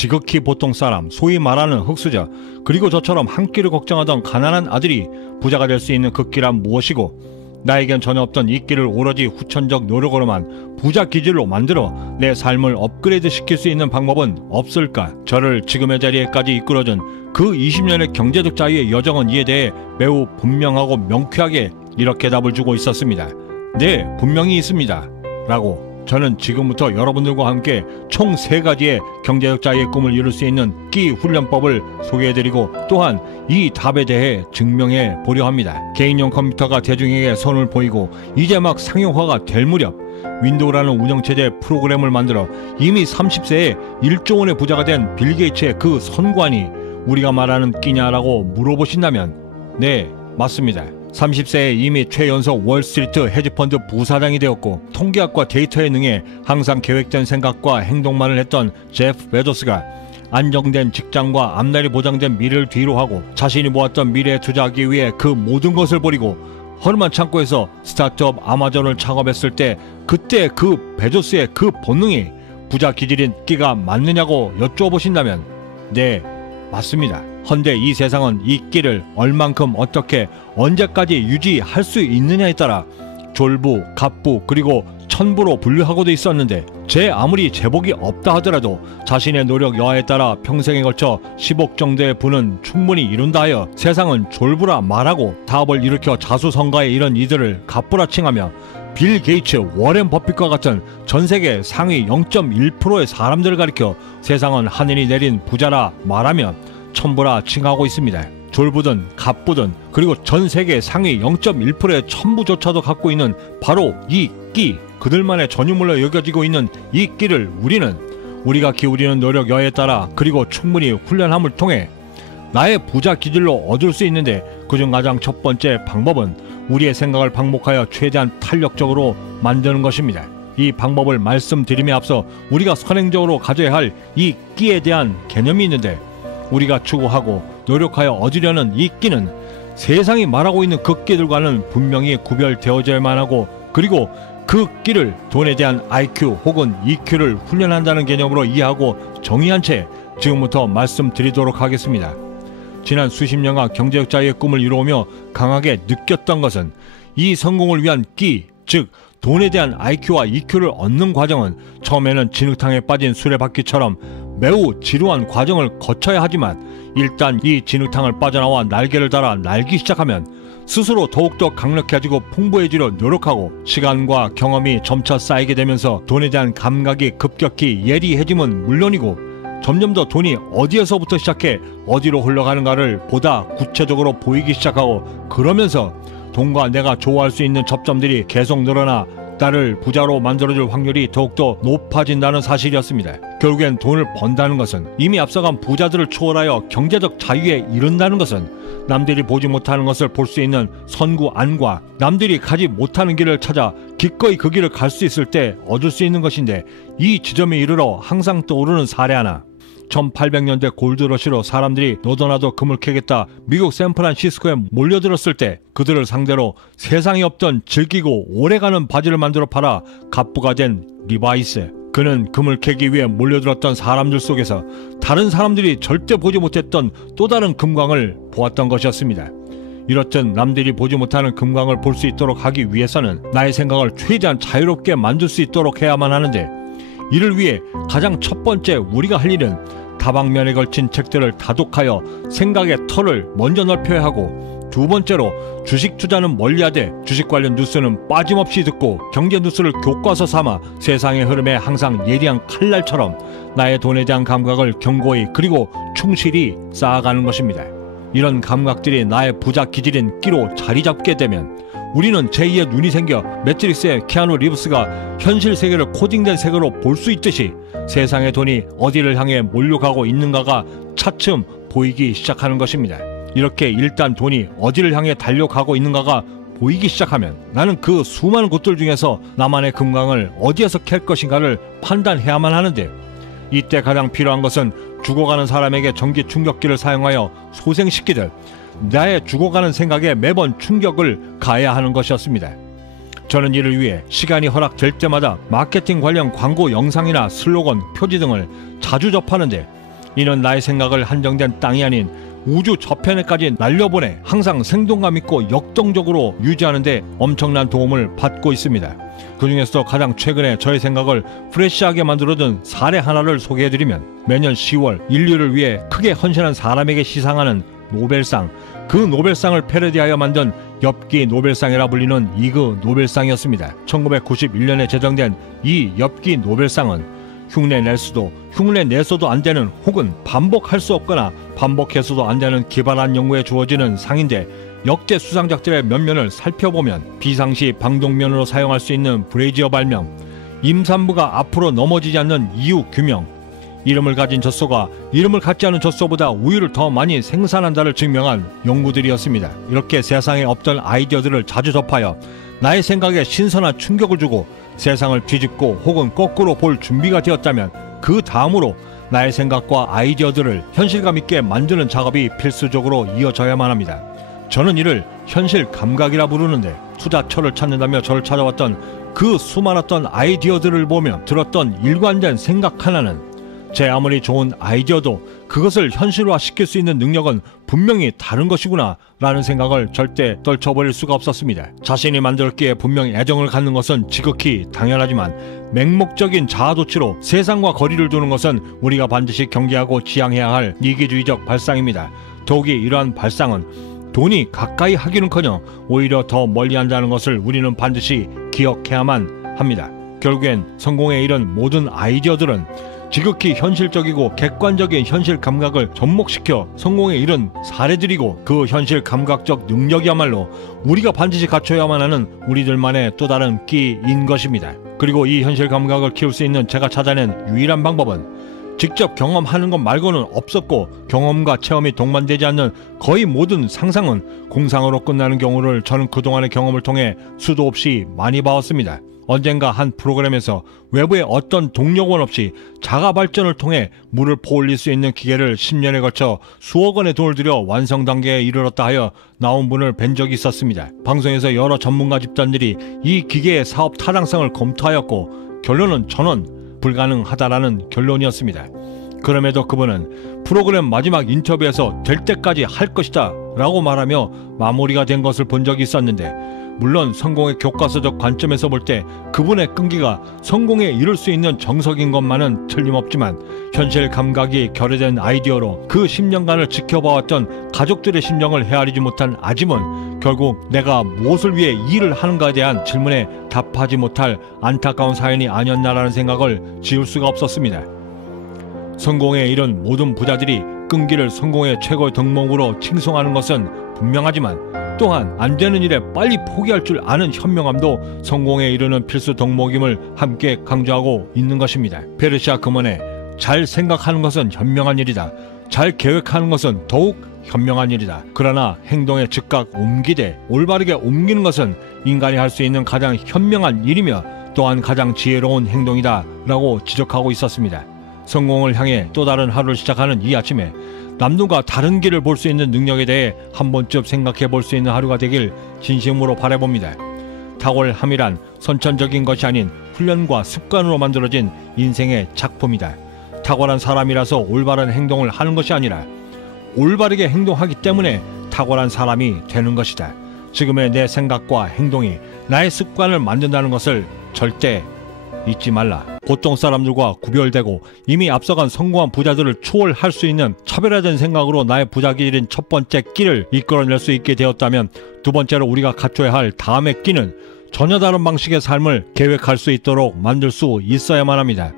지극히 보통 사람, 소위 말하는 흙수저, 그리고 저처럼 한 끼를 걱정하던 가난한 아들이 부자가 될 수 있는 그 길은 무엇이고, 나에겐 전혀 없던 이 길을 오로지 후천적 노력으로만 부자 기질로 만들어 내 삶을 업그레이드 시킬 수 있는 방법은 없을까? 저를 지금의 자리에까지 이끌어준 그 20년의 경제적 자유의 여정은 이에 대해 매우 분명하고 명쾌하게 이렇게 답을 주고 있었습니다. 네, 분명히 있습니다. 라고. 저는 지금부터 여러분들과 함께 총 3가지의 경제적 자유의 꿈을 이룰 수 있는 끼 훈련법을 소개해드리고 또한 이 답에 대해 증명해 보려 합니다. 개인용 컴퓨터가 대중에게 선을 보이고 이제 막 상용화가 될 무렵 윈도우라는 운영체제 프로그램을 만들어 이미 30세에 1조 원의 부자가 된 빌 게이츠의 그 선관이 우리가 말하는 끼냐라고 물어보신다면 네, 맞습니다. 30세에 이미 최연소 월스트리트 헤지펀드 부사장이 되었고 통계학과 데이터에 능해 항상 계획된 생각과 행동만을 했던 제프 베조스가 안정된 직장과 앞날이 보장된 미래를 뒤로하고 자신이 모았던 미래에 투자하기 위해 그 모든 것을 버리고 허름한 창고에서 스타트업 아마존을 창업했을 때 그때 그 베조스의 그 본능이 부자 기질인 끼가 맞느냐고 여쭈어보신다면 네, 맞습니다. 헌데 이 세상은 이 끼를 얼만큼 어떻게 언제까지 유지할 수 있느냐에 따라 졸부, 갑부 그리고 천부로 분류하고도 있었는데 제 아무리 제복이 없다 하더라도 자신의 노력 여하에 따라 평생에 걸쳐 10억 정도의 부는 충분히 이룬다 하여 세상은 졸부라 말하고 타업을 일으켜 자수성가에 이런 이들을 갑부라 칭하며 빌 게이츠, 워렌 버핏과 같은 전세계 상위 0.1%의 사람들을 가리켜 세상은 하늘이 내린 부자라 말하며 천부라 칭하고 있습니다. 졸부든 갑부든 그리고 전세계 상위 0.1%의 천부조차도 갖고 있는 바로 이 끼, 그들만의 전유물로 여겨지고 있는 이 끼를 우리가 기울이는 노력 여하에 따라 그리고 충분히 훈련함을 통해 나의 부자 기질로 얻을 수 있는데 그중 가장 첫 번째 방법은 우리의 생각을 방목하여 최대한 탄력적으로 만드는 것입니다. 이 방법을 말씀드림에 앞서 우리가 선행적으로 가져야 할 이 끼에 대한 개념이 있는데 우리가 추구하고 노력하여 얻으려는 이 끼는 세상이 말하고 있는 그 끼들과는 분명히 구별되어져야만 하고 그리고 그 끼를 돈에 대한 IQ 혹은 EQ를 훈련한다는 개념으로 이해하고 정의한 채 지금부터 말씀드리도록 하겠습니다. 지난 수십 년간 경제적 자유의 꿈을 이루어오며 강하게 느꼈던 것은 이 성공을 위한 끼, 즉 돈에 대한 IQ와 EQ를 얻는 과정은 처음에는 진흙탕에 빠진 수레바퀴처럼 매우 지루한 과정을 거쳐야 하지만 일단 이 진흙탕을 빠져나와 날개를 달아 날기 시작하면 스스로 더욱더 강력해지고 풍부해지려 노력하고 시간과 경험이 점차 쌓이게 되면서 돈에 대한 감각이 급격히 예리해짐은 물론이고 점점 더 돈이 어디에서부터 시작해 어디로 흘러가는가를 보다 구체적으로 보이기 시작하고 그러면서 돈과 내가 좋아할 수 있는 접점들이 계속 늘어나 나를 부자로 만들어줄 확률이 더욱더 높아진다는 사실이었습니다. 결국엔 돈을 번다는 것은 이미 앞서간 부자들을 초월하여 경제적 자유에 이른다는 것은 남들이 보지 못하는 것을 볼 수 있는 선구 안과 남들이 가지 못하는 길을 찾아 기꺼이 그 길을 갈 수 있을 때 얻을 수 있는 것인데 이 지점에 이르러 항상 떠오르는 사례 하나. 1800년대 골드러시로 사람들이 너도나도 금을 캐겠다 미국 샌프란시스코에 몰려들었을 때 그들을 상대로 세상에 없던 질기고 오래가는 바지를 만들어 팔아 갑부가 된 리바이스. 그는 금을 캐기 위해 몰려들었던 사람들 속에서 다른 사람들이 절대 보지 못했던 또 다른 금광을 보았던 것이었습니다. 이렇듯 남들이 보지 못하는 금광을 볼 수 있도록 하기 위해서는 나의 생각을 최대한 자유롭게 만들 수 있도록 해야만 하는데 이를 위해 가장 첫 번째 우리가 할 일은 다방면에 걸친 책들을 다독하여 생각의 털을 먼저 넓혀야 하고 두 번째로 주식 투자는 멀리하되 주식 관련 뉴스는 빠짐없이 듣고 경제 뉴스를 교과서 삼아 세상의 흐름에 항상 예리한 칼날처럼 나의 돈에 대한 감각을 견고히 그리고 충실히 쌓아가는 것입니다. 이런 감각들이 나의 부자 기질인 끼로 자리 잡게 되면 우리는 제2의 눈이 생겨 매트릭스의 키아누 리브스가 현실 세계를 코딩된 세계로 볼 수 있듯이 세상의 돈이 어디를 향해 몰려가고 있는가가 차츰 보이기 시작하는 것입니다. 이렇게 일단 돈이 어디를 향해 달려가고 있는가가 보이기 시작하면 나는 그 수많은 곳들 중에서 나만의 금광을 어디에서 캘 것인가를 판단해야만 하는데 이때 가장 필요한 것은 죽어가는 사람에게 전기 충격기를 사용하여 소생시키듯 나의 죽어가는 생각에 매번 충격을 가해야 하는 것이었습니다. 저는 이를 위해 시간이 허락될 때마다 마케팅 관련 광고 영상이나 슬로건, 표지 등을 자주 접하는데 이는 나의 생각을 한정된 땅이 아닌 우주 저편에까지 날려보내 항상 생동감 있고 역동적으로 유지하는 데 엄청난 도움을 받고 있습니다. 그 중에서도 가장 최근에 저의 생각을 프레시하게 만들어둔 사례 하나를 소개해드리면, 매년 10월 인류를 위해 크게 헌신한 사람에게 시상하는 노벨상, 그 노벨상을 패러디하여 만든 엽기 노벨상이라 불리는 이그 노벨상이었습니다. 1991년에 제정된 이 엽기 노벨상은 흉내 내서도 안 되는, 혹은 반복할 수 없거나 반복해서도 안 되는 기발한 연구에 주어지는 상인데, 역대 수상작들의 면면을 살펴보면 비상시 방독면으로 사용할 수 있는 브레이지어 발명, 임산부가 앞으로 넘어지지 않는 이유 규명, 이름을 가진 젖소가 이름을 갖지 않은 젖소보다 우유를 더 많이 생산한다를 증명한 연구들이었습니다. 이렇게 세상에 없던 아이디어들을 자주 접하여 나의 생각에 신선한 충격을 주고 세상을 뒤집고 혹은 거꾸로 볼 준비가 되었다면, 그 다음으로 나의 생각과 아이디어들을 현실감 있게 만드는 작업이 필수적으로 이어져야만 합니다. 저는 이를 현실 감각이라 부르는데, 투자처를 찾는다며 저를 찾아왔던 그 수많았던 아이디어들을 보며 들었던 일관된 생각 하나는, 제 아무리 좋은 아이디어도 그것을 현실화시킬 수 있는 능력은 분명히 다른 것이구나 라는 생각을 절대 떨쳐버릴 수가 없었습니다. 자신이 만들었기에 분명히 애정을 갖는 것은 지극히 당연하지만, 맹목적인 자아도취로 세상과 거리를 두는 것은 우리가 반드시 경계하고 지양해야 할 이기주의적 발상입니다. 더욱이 이러한 발상은 돈이 가까이 하기는커녕 오히려 더 멀리 한다는 것을 우리는 반드시 기억해야만 합니다. 결국엔 성공에 이른 모든 아이디어들은 지극히 현실적이고 객관적인 현실 감각을 접목시켜 성공에 이른 사례들이고, 그 현실 감각적 능력이야말로 우리가 반드시 갖춰야만 하는 우리들만의 또 다른 끼인 것입니다. 그리고 이 현실 감각을 키울 수 있는 제가 찾아낸 유일한 방법은 직접 경험하는 것 말고는 없었고, 경험과 체험이 동반되지 않는 거의 모든 상상은 공상으로 끝나는 경우를 저는 그동안의 경험을 통해 수도 없이 많이 봐왔습니다. 언젠가 한 프로그램에서 외부의 어떤 동력원 없이 자가 발전을 통해 물을 포올릴 수 있는 기계를 10년에 걸쳐 수억 원의 돈을 들여 완성 단계에 이르렀다 하여 나온 분을 뵌 적이 있었습니다. 방송에서 여러 전문가 집단들이 이 기계의 사업 타당성을 검토하였고, 결론은 전원 불가능하다라는 결론이었습니다. 그럼에도 그분은 프로그램 마지막 인터뷰에서 될 때까지 할 것이다 라고 말하며 마무리가 된 것을 본 적이 있었는데, 물론 성공의 교과서적 관점에서 볼 때 그분의 끈기가 성공에 이룰 수 있는 정석인 것만은 틀림없지만, 현실 감각이 결여된 아이디어로 그 10년간을 지켜봐왔던 가족들의 심정을 헤아리지 못한 아짐은 결국 내가 무엇을 위해 일을 하는가에 대한 질문에 답하지 못할 안타까운 사연이 아니었나라는 생각을 지울 수가 없었습니다. 성공에 이른 모든 부자들이 끈기를 성공의 최고의 덕목으로 칭송하는 것은 분명하지만, 또한 안 되는 일에 빨리 포기할 줄 아는 현명함도 성공에 이르는 필수 덕목임을 함께 강조하고 있는 것입니다. 페르시아 금원에 잘 생각하는 것은 현명한 일이다, 잘 계획하는 것은 더욱 현명한 일이다, 그러나 행동에 즉각 옮기되 올바르게 옮기는 것은 인간이 할 수 있는 가장 현명한 일이며 또한 가장 지혜로운 행동이다 라고 지적하고 있었습니다. 성공을 향해 또 다른 하루를 시작하는 이 아침에 남들과 다른 길을 볼 수 있는 능력에 대해 한 번쯤 생각해 볼 수 있는 하루가 되길 진심으로 바라봅니다. 탁월함이란 선천적인 것이 아닌 훈련과 습관으로 만들어진 인생의 작품이다. 탁월한 사람이라서 올바른 행동을 하는 것이 아니라 올바르게 행동하기 때문에 탁월한 사람이 되는 것이다. 지금의 내 생각과 행동이 나의 습관을 만든다는 것을 절대 잊지 말라. 보통 사람들과 구별되고 이미 앞서간 성공한 부자들을 초월할 수 있는 차별화된 생각으로 나의 부자 길인 첫 번째 끼를 이끌어낼 수 있게 되었다면, 두 번째로 우리가 갖춰야 할 다음의 끼는 전혀 다른 방식의 삶을 계획할 수 있도록 만들 수 있어야만 합니다.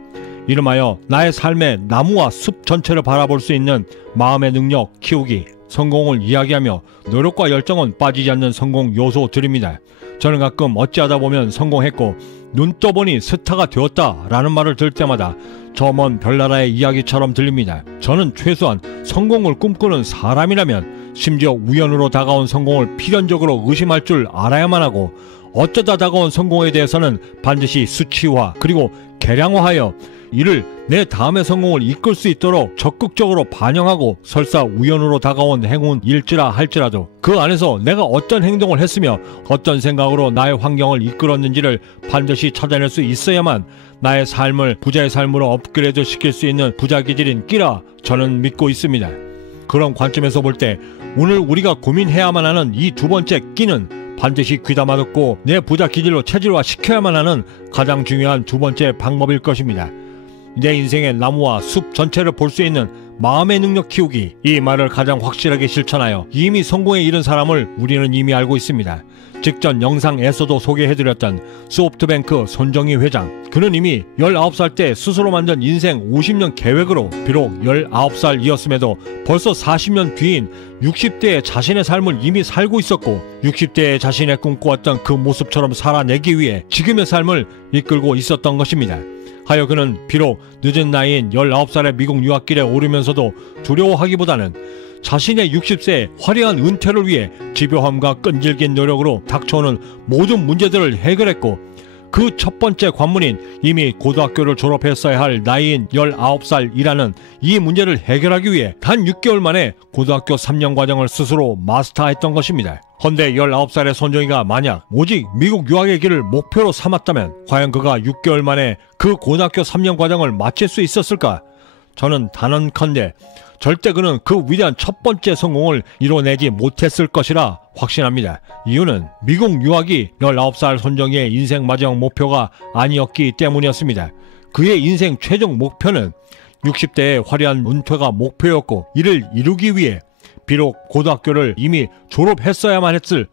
이름하여 나의 삶의 나무와 숲 전체를 바라볼 수 있는 마음의 능력 키우기. 성공을 이야기하며 노력과 열정은 빠지지 않는 성공 요소들입니다. 저는 가끔 어찌하다 보면 성공했고 눈 떠보니 스타가 되었다 라는 말을 들을 때마다 저 먼 별나라의 이야기처럼 들립니다. 저는 최소한 성공을 꿈꾸는 사람이라면 심지어 우연으로 다가온 성공을 필연적으로 의심할 줄 알아야만 하고, 어쩌다 다가온 성공에 대해서는 반드시 수치화 그리고 계량화하여 이를 내 다음의 성공을 이끌 수 있도록 적극적으로 반영하고 설사 우연으로 다가온 행운일지라 할지라도 그 안에서 내가 어떤 행동을 했으며 어떤 생각으로 나의 환경을 이끌었는지를 반드시 찾아낼 수 있어야만 나의 삶을 부자의 삶으로 업그레이드 시킬 수 있는 부자 기질인 끼라 저는 믿고 있습니다. 그런 관점에서 볼 때 오늘 우리가 고민해야만 하는 이 두 번째 끼는 반드시 귀담아 듣고 내 부자 기질로 체질화 시켜야만 하는 가장 중요한 두 번째 방법일 것입니다. 내 인생의 나무와 숲 전체를 볼 수 있는 마음의 능력 키우기, 이 말을 가장 확실하게 실천하여 이미 성공에 이른 사람을 우리는 이미 알고 있습니다. 직전 영상에서도 소개해드렸던 소프트뱅크 손정희 회장, 그는 이미 19살 때 스스로 만든 인생 50년 계획으로 비록 19살이었음에도 벌써 40년 뒤인 60대의 자신의 삶을 이미 살고 있었고 60대의 자신의 꿈꿔왔던 그 모습처럼 살아내기 위해 지금의 삶을 이끌고 있었던 것입니다. 하여 그는 비록 늦은 나이인 19살의 미국 유학길에 오르면서도 두려워하기보다는 자신의 60세의 화려한 은퇴를 위해 집요함과 끈질긴 노력으로 닥쳐오는 모든 문제들을 해결했고 그 첫 번째 관문인 이미 고등학교를 졸업했어야 할 나이인 19살이라는 이 문제를 해결하기 위해 단 6개월 만에 고등학교 3년 과정을 스스로 마스터했던 것입니다. 헌데 19살의 손정희가 만약 오직 미국 유학의 길을 목표로 삼았다면 과연 그가 6개월 만에 그 고등학교 3년 과정을 마칠 수 있었을까? 저는 단언컨대 절대 그는 그 위대한 첫 번째 성공을 이뤄내지 못했을 것이라 확신합니다. 이유는 미국 유학이 19살 손정희의 인생 마지막 목표가 아니었기 때문이었습니다. 그의 인생 최종 목표는 60대의 화려한 은퇴가 목표였고 이를 이루기 위해 비록 고등학교를 이미 졸업했어야만 했을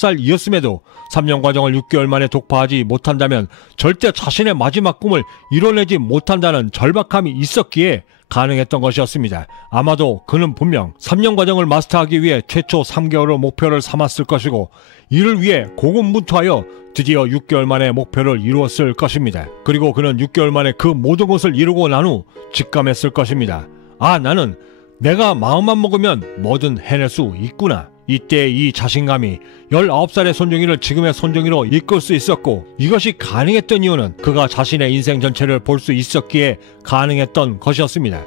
19살이었음에도 3년 과정을 6개월 만에 독파하지 못한다면 절대 자신의 마지막 꿈을 이뤄내지 못한다는 절박함이 있었기에 가능했던 것이었습니다. 아마도 그는 분명 3년 과정을 마스터하기 위해 최초 3개월의 목표를 삼았을 것이고 이를 위해 고군분투하여 드디어 6개월 만에 목표를 이루었을 것입니다. 그리고 그는 6개월 만에 그 모든 것을 이루고 난 후 직감했을 것입니다. 아, 나는 내가 마음만 먹으면 뭐든 해낼 수 있구나. 이때 이 자신감이 19살의 손정희를 지금의 손정희로 이끌 수 있었고 이것이 가능했던 이유는 그가 자신의 인생 전체를 볼 수 있었기에 가능했던 것이었습니다.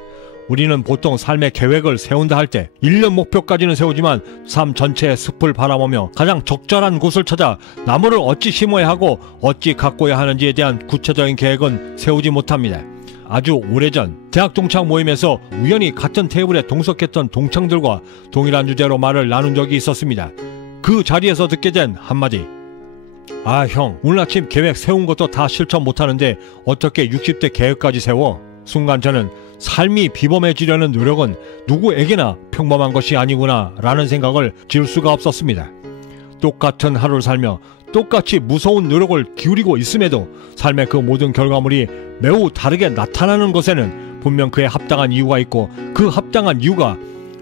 우리는 보통 삶의 계획을 세운다 할 때 1년 목표까지는 세우지만 삶 전체의 숲을 바라보며 가장 적절한 곳을 찾아 나무를 어찌 심어야 하고 어찌 가꿔야 하는지에 대한 구체적인 계획은 세우지 못합니다. 아주 오래전 대학 동창 모임에서 우연히 같은 테이블에 동석했던 동창들과 동일한 주제로 말을 나눈 적이 있었습니다. 그 자리에서 듣게 된 한마디. 아, 형, 오늘 아침 계획 세운 것도 다 실천 못하는데 어떻게 60대 계획까지 세워? 순간 저는 삶이 비범해지려는 노력은 누구에게나 평범한 것이 아니구나 라는 생각을 지울 수가 없었습니다. 똑같은 하루를 살며 똑같이 무서운 노력을 기울이고 있음에도 삶의 그 모든 결과물이 매우 다르게 나타나는 것에는 분명 그에 합당한 이유가 있고 그 합당한 이유가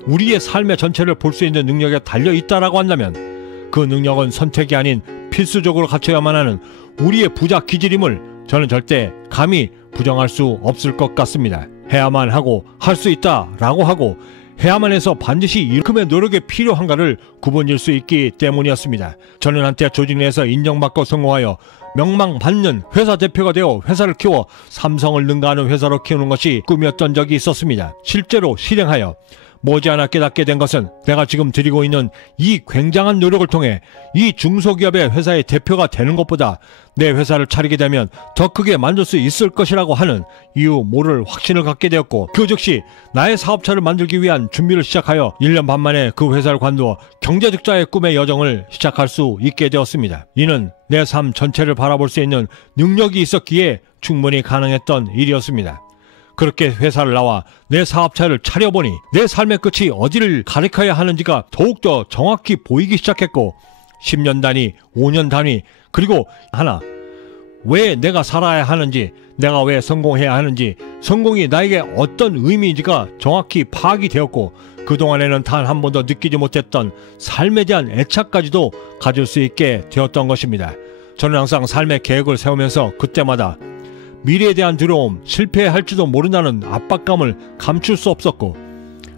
우리의 삶의 전체를 볼 수 있는 능력에 달려있다라고 한다면 그 능력은 선택이 아닌 필수적으로 갖춰야만 하는 우리의 부자 기질임을 저는 절대 감히 부정할 수 없을 것 같습니다. 해야만 하고 할 수 있다라고 하고 해야만 해서 반드시 이만큼의 노력이 필요한가를 구분질 수 있기 때문이었습니다. 저는 한때 조직 내에서 인정받고 성공하여 명망받는 회사 대표가 되어 회사를 키워 삼성을 능가하는 회사로 키우는 것이 꿈이었던 적이 있었습니다. 실제로 실행하여 머지않아 깨닫게 된 것은 내가 지금 드리고 있는 이 굉장한 노력을 통해 이 중소기업의 회사의 대표가 되는 것보다 내 회사를 차리게 되면 더 크게 만들 수 있을 것이라고 하는 이유 모를 확신을 갖게 되었고 그 즉시 나의 사업차를 만들기 위한 준비를 시작하여 1년 반 만에 그 회사를 관두어 경제적자의 꿈의 여정을 시작할 수 있게 되었습니다. 이는 내 삶 전체를 바라볼 수 있는 능력이 있었기에 충분히 가능했던 일이었습니다. 그렇게 회사를 나와 내 사업차를 차려보니 내 삶의 끝이 어디를 가리켜야 하는지가 더욱더 정확히 보이기 시작했고 10년 단위, 5년 단위, 그리고 하나, 왜 내가 살아야 하는지, 내가 왜 성공해야 하는지, 성공이 나에게 어떤 의미인지가 정확히 파악이 되었고 그동안에는 단 한 번도 느끼지 못했던 삶에 대한 애착까지도 가질 수 있게 되었던 것입니다. 저는 항상 삶의 계획을 세우면서 그때마다 미래에 대한 두려움, 실패할지도 모른다는 압박감을 감출 수 없었고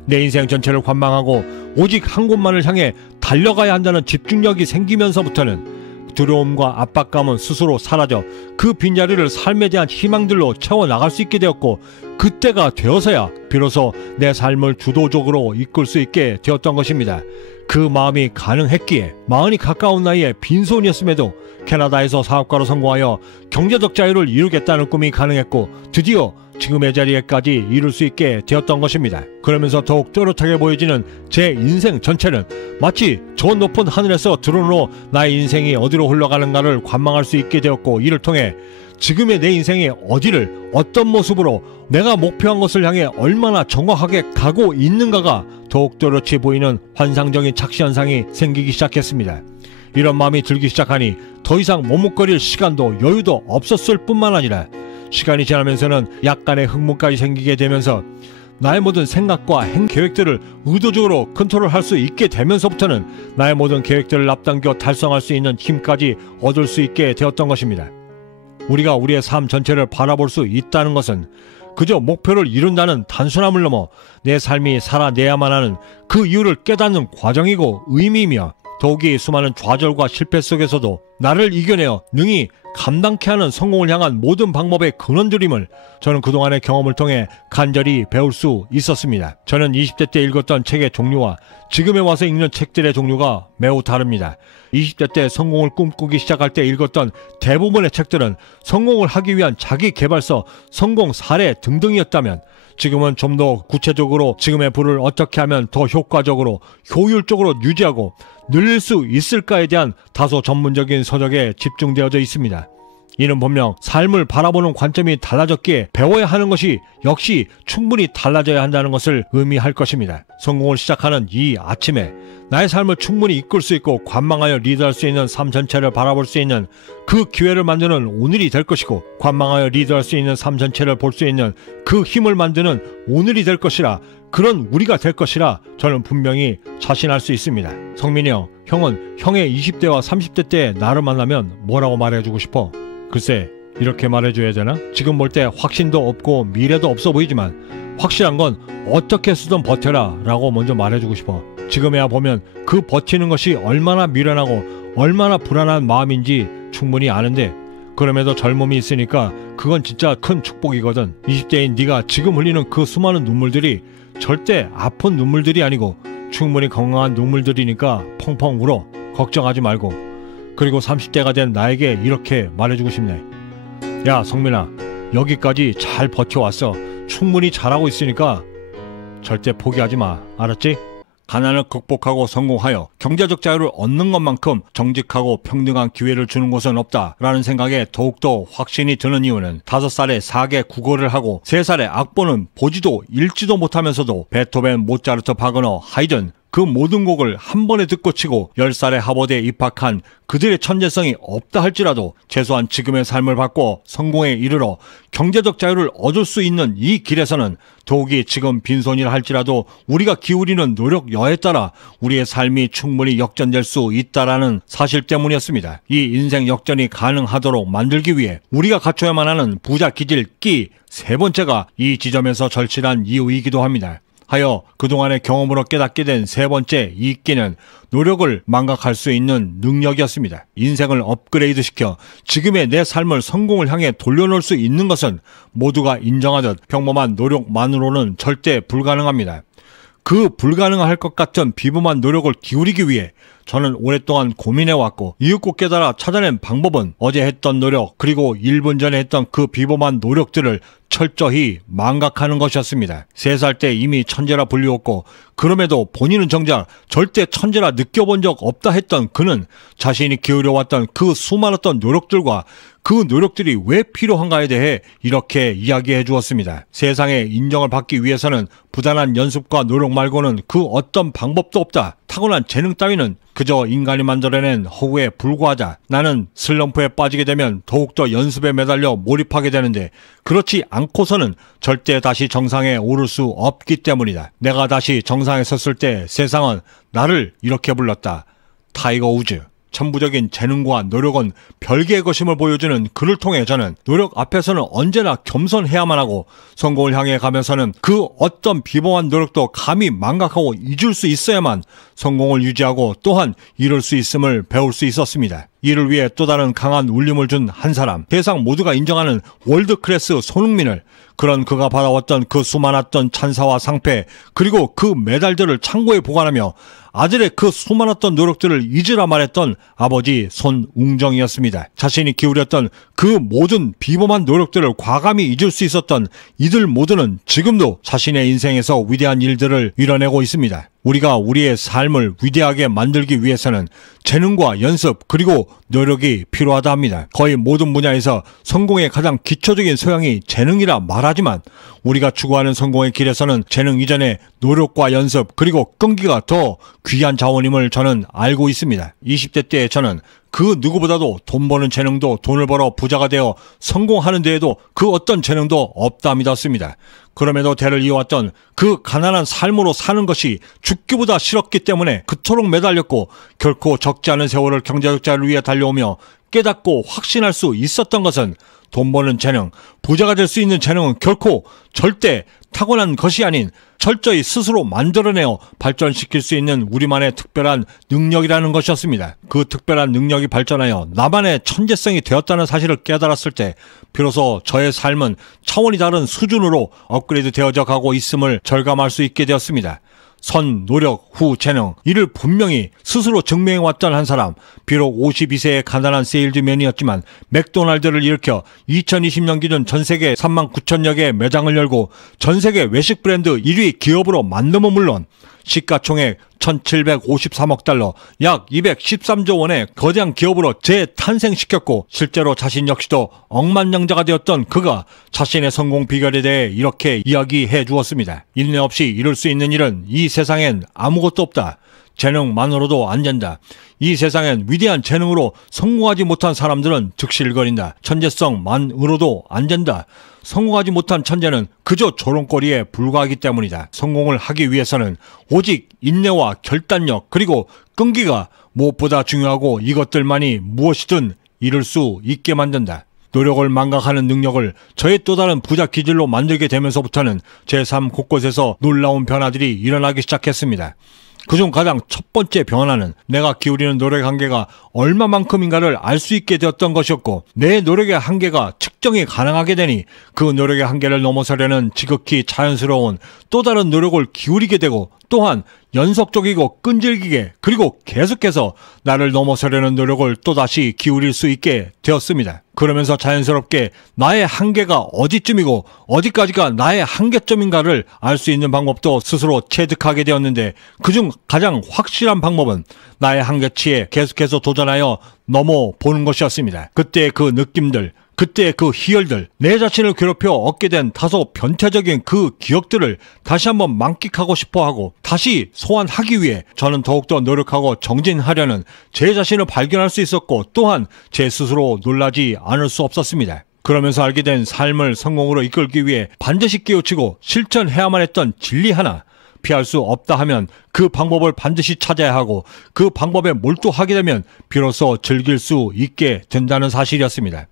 내 인생 전체를 관망하고 오직 한 곳만을 향해 달려가야 한다는 집중력이 생기면서부터는 두려움과 압박감은 스스로 사라져 그 빈자리를 삶에 대한 희망들로 채워나갈 수 있게 되었고, 그때가 되어서야 비로소 내 삶을 주도적으로 이끌 수 있게 되었던 것입니다. 그 마음이 가능했기에 마흔이 가까운 나이에 빈손이었음에도 캐나다에서 사업가로 성공하여 경제적 자유를 이루겠다는 꿈이 가능했고, 드디어 지금의 자리에까지 이룰 수 있게 되었던 것입니다. 그러면서 더욱 또렷하게 보여지는 제 인생 전체는 마치 저 높은 하늘에서 드론으로 나의 인생이 어디로 흘러가는가를 관망할 수 있게 되었고, 이를 통해 지금의 내 인생이 어디를 어떤 모습으로 내가 목표한 것을 향해 얼마나 정확하게 가고 있는가가 더욱 또렷이 보이는 환상적인 착시현상이 생기기 시작했습니다. 이런 마음이 들기 시작하니 더 이상 머뭇거릴 시간도 여유도 없었을 뿐만 아니라 시간이 지나면서는 약간의 흥분까지 생기게 되면서 나의 모든 생각과 계획들을 의도적으로 컨트롤할 수 있게 되면서부터는 나의 모든 계획들을 앞당겨 달성할 수 있는 힘까지 얻을 수 있게 되었던 것입니다. 우리가 우리의 삶 전체를 바라볼 수 있다는 것은 그저 목표를 이룬다는 단순함을 넘어 내 삶이 살아내야만 하는 그 이유를 깨닫는 과정이고 의미이며, 더욱이 수많은 좌절과 실패 속에서도 나를 이겨내어 능히 감당케 하는 성공을 향한 모든 방법의 근원들임을 저는 그동안의 경험을 통해 간절히 배울 수 있었습니다. 저는 20대 때 읽었던 책의 종류와 지금에 와서 읽는 책들의 종류가 매우 다릅니다. 20대 때 성공을 꿈꾸기 시작할 때 읽었던 대부분의 책들은 성공을 하기 위한 자기 개발서, 성공 사례 등등이었다면, 지금은 좀 더 구체적으로 지금의 부를 어떻게 하면 더 효과적으로 효율적으로 유지하고 늘릴 수 있을까에 대한 다소 전문적인 서적에 집중되어져 있습니다. 이는 분명 삶을 바라보는 관점이 달라졌기에 배워야 하는 것이 역시 충분히 달라져야 한다는 것을 의미할 것입니다. 성공을 시작하는 이 아침에 나의 삶을 충분히 이끌 수 있고 관망하여 리드할 수 있는 삶 전체를 바라볼 수 있는 그 기회를 만드는 오늘이 될 것이고, 관망하여 리드할 수 있는 삶 전체를 볼 수 있는 그 힘을 만드는 오늘이 될 것이라, 그런 우리가 될 것이라 저는 분명히 자신할 수 있습니다. 성민이 형, 형은 형의 20대와 30대 때 나를 만나면 뭐라고 말해주고 싶어? 글쎄, 이렇게 말해줘야 되나? 지금 볼 때 확신도 없고 미래도 없어 보이지만 확실한 건 어떻게 쓰든 버텨라 라고 먼저 말해주고 싶어. 지금에야 보면 그 버티는 것이 얼마나 미련하고 얼마나 불안한 마음인지 충분히 아는데, 그럼에도 젊음이 있으니까 그건 진짜 큰 축복이거든. 20대인 네가 지금 흘리는 그 수많은 눈물들이 절대 아픈 눈물들이 아니고 충분히 건강한 눈물들이니까 펑펑 울어. 걱정하지 말고. 그리고 30대가 된 나에게 이렇게 말해주고 싶네. 야 성민아, 여기까지 잘 버텨왔어. 충분히 잘하고 있으니까 절대 포기하지 마. 알았지? 가난을 극복하고 성공하여 경제적 자유를 얻는 것만큼 정직하고 평등한 기회를 주는 곳은 없다라는 생각에 더욱더 확신이 드는 이유는 5살에 4개 국어를 하고 3살에 악보는 보지도 읽지도 못하면서도 베토벤, 모차르트, 바그너, 하이든 그 모든 곡을 한 번에 듣고 치고 10살에 하버드에 입학한 그들의 천재성이 없다 할지라도 최소한 지금의 삶을 바꿔 성공에 이르러 경제적 자유를 얻을 수 있는 이 길에서는 더욱이 지금 빈손이라 할지라도 우리가 기울이는 노력 여하에 따라 우리의 삶이 충분히 역전될 수 있다라는 사실 때문이었습니다. 이 인생 역전이 가능하도록 만들기 위해 우리가 갖춰야만 하는 부자 기질 끼 세 번째가 이 지점에서 절실한 이유이기도 합니다. 하여 그동안의 경험으로 깨닫게 된 세 번째 이 끼는 노력을 망각할 수 있는 능력이었습니다. 인생을 업그레이드시켜 지금의 내 삶을 성공을 향해 돌려놓을 수 있는 것은 모두가 인정하듯 평범한 노력만으로는 절대 불가능합니다. 그 불가능할 것 같은 비범한 노력을 기울이기 위해 저는 오랫동안 고민해왔고 이윽고 깨달아 찾아낸 방법은 어제 했던 노력 그리고 1분 전에 했던 그 비범한 노력들을 철저히 망각하는 것이었습니다. 3살 때 이미 천재라 불리웠고 그럼에도 본인은 정작 절대 천재라 느껴본 적 없다 했던 그는 자신이 기울여왔던 그 수많았던 노력들과 그 노력들이 왜 필요한가에 대해 이렇게 이야기해 주었습니다. 세상에 인정을 받기 위해서는 부단한 연습과 노력 말고는 그 어떤 방법도 없다. 타고난 재능 따위는 그저 인간이 만들어낸 허구에 불과하다. 나는 슬럼프에 빠지게 되면 더욱더 연습에 매달려 몰입하게 되는데 그렇지 않고서는 절대 다시 정상에 오를 수 없기 때문이다. 내가 다시 정상에 섰을 때 세상은 나를 이렇게 불렀다. 타이거 우즈. 천부적인 재능과 노력은 별개의 것임을 보여주는 그를 통해 저는 노력 앞에서는 언제나 겸손해야만 하고 성공을 향해 가면서는 그 어떤 비범한 노력도 감히 망각하고 잊을 수 있어야만 성공을 유지하고 또한 이룰 수 있음을 배울 수 있었습니다. 이를 위해 또 다른 강한 울림을 준 한 사람, 세상 모두가 인정하는 월드클래스 손흥민을, 그런 그가 받아왔던 그 수많았던 찬사와 상패 그리고 그 메달들을 창고에 보관하며 아들의 그 수많았던 노력들을 잊으라 말했던 아버지 손웅정이었습니다. 자신이 기울였던 그 모든 비범한 노력들을 과감히 잊을 수 있었던 이들 모두는 지금도 자신의 인생에서 위대한 일들을 이뤄내고 있습니다. 우리가 우리의 삶을 위대하게 만들기 위해서는 재능과 연습 그리고 노력이 필요하다 합니다. 거의 모든 분야에서 성공의 가장 기초적인 소양이 재능이라 말하지만 우리가 추구하는 성공의 길에서는 재능 이전에 노력과 연습 그리고 끈기가 더 귀한 자원임을 저는 알고 있습니다. 20대 때 저는 그 누구보다도 돈 버는 재능도 돈을 벌어 부자가 되어 성공하는 데에도 그 어떤 재능도 없다 믿었습니다. 그럼에도 대를 이어왔던 그 가난한 삶으로 사는 것이 죽기보다 싫었기 때문에 그토록 매달렸고 결코 적지 않은 세월을 경제적자를 위해 달려오며 깨닫고 확신할 수 있었던 것은 돈 버는 재능, 부자가 될 수 있는 재능은 결코 절대 타고난 것이 아닌 철저히 스스로 만들어내어 발전시킬 수 있는 우리만의 특별한 능력이라는 것이었습니다. 그 특별한 능력이 발전하여 나만의 천재성이 되었다는 사실을 깨달았을 때 비로소 저의 삶은 차원이 다른 수준으로 업그레이드 되어져 가고 있음을 절감할 수 있게 되었습니다. 선, 노력, 후, 재능, 이를 분명히 스스로 증명해왔던 한 사람, 비록 52세의 가난한 세일즈맨이었지만 맥도날드를 일으켜 2020년 기준 전세계 39,000여 개의 매장을 열고 전세계 외식 브랜드 1위 기업으로 만듦은 물론 시가총액 1,753억 달러, 약 213조 원의 거대한 기업으로 재탄생시켰고 실제로 자신 역시도 억만장자가 되었던 그가 자신의 성공 비결에 대해 이렇게 이야기해 주었습니다. 인내 없이 이룰 수 있는 일은 이 세상엔 아무것도 없다. 재능만으로도 안 된다. 이 세상엔 위대한 재능으로 성공하지 못한 사람들은 즉실거린다. 천재성만으로도 안 된다. 성공하지 못한 천재는 그저 조롱거리에 불과하기 때문이다. 성공을 하기 위해서는 오직 인내와 결단력 그리고 끈기가 무엇보다 중요하고 이것들만이 무엇이든 이룰 수 있게 만든다. 노력을 망각하는 능력을 저의 또 다른 부자 기질로 만들게 되면서부터는 제 삶 곳곳에서 놀라운 변화들이 일어나기 시작했습니다. 그중 가장 첫 번째 변화는 내가 기울이는 노력의 한계가 얼마만큼인가를 알 수 있게 되었던 것이었고 내 노력의 한계가 측정이 가능하게 되니 그 노력의 한계를 넘어서려는 지극히 자연스러운 또 다른 노력을 기울이게 되고 또한 연속적이고 끈질기게 그리고 계속해서 나를 넘어서려는 노력을 또다시 기울일 수 있게 되었습니다. 그러면서 자연스럽게 나의 한계가 어디쯤이고 어디까지가 나의 한계점인가를 알 수 있는 방법도 스스로 체득하게 되었는데 그중 가장 확실한 방법은 나의 한계치에 계속해서 도전하여 넘어보는 것이었습니다. 그때의 그 느낌들, 그때의 그 희열들, 내 자신을 괴롭혀 얻게 된 다소 변태적인 그 기억들을 다시 한번 만끽하고 싶어하고 다시 소환하기 위해 저는 더욱더 노력하고 정진하려는 제 자신을 발견할 수 있었고 또한 제 스스로 놀라지 않을 수 없었습니다. 그러면서 알게 된 삶을 성공으로 이끌기 위해 반드시 깨우치고 실천해야만 했던 진리 하나, 피할 수 없다 하면 그 방법을 반드시 찾아야 하고 그 방법에 몰두하게 되면 비로소 즐길 수 있게 된다는 사실이었습니다.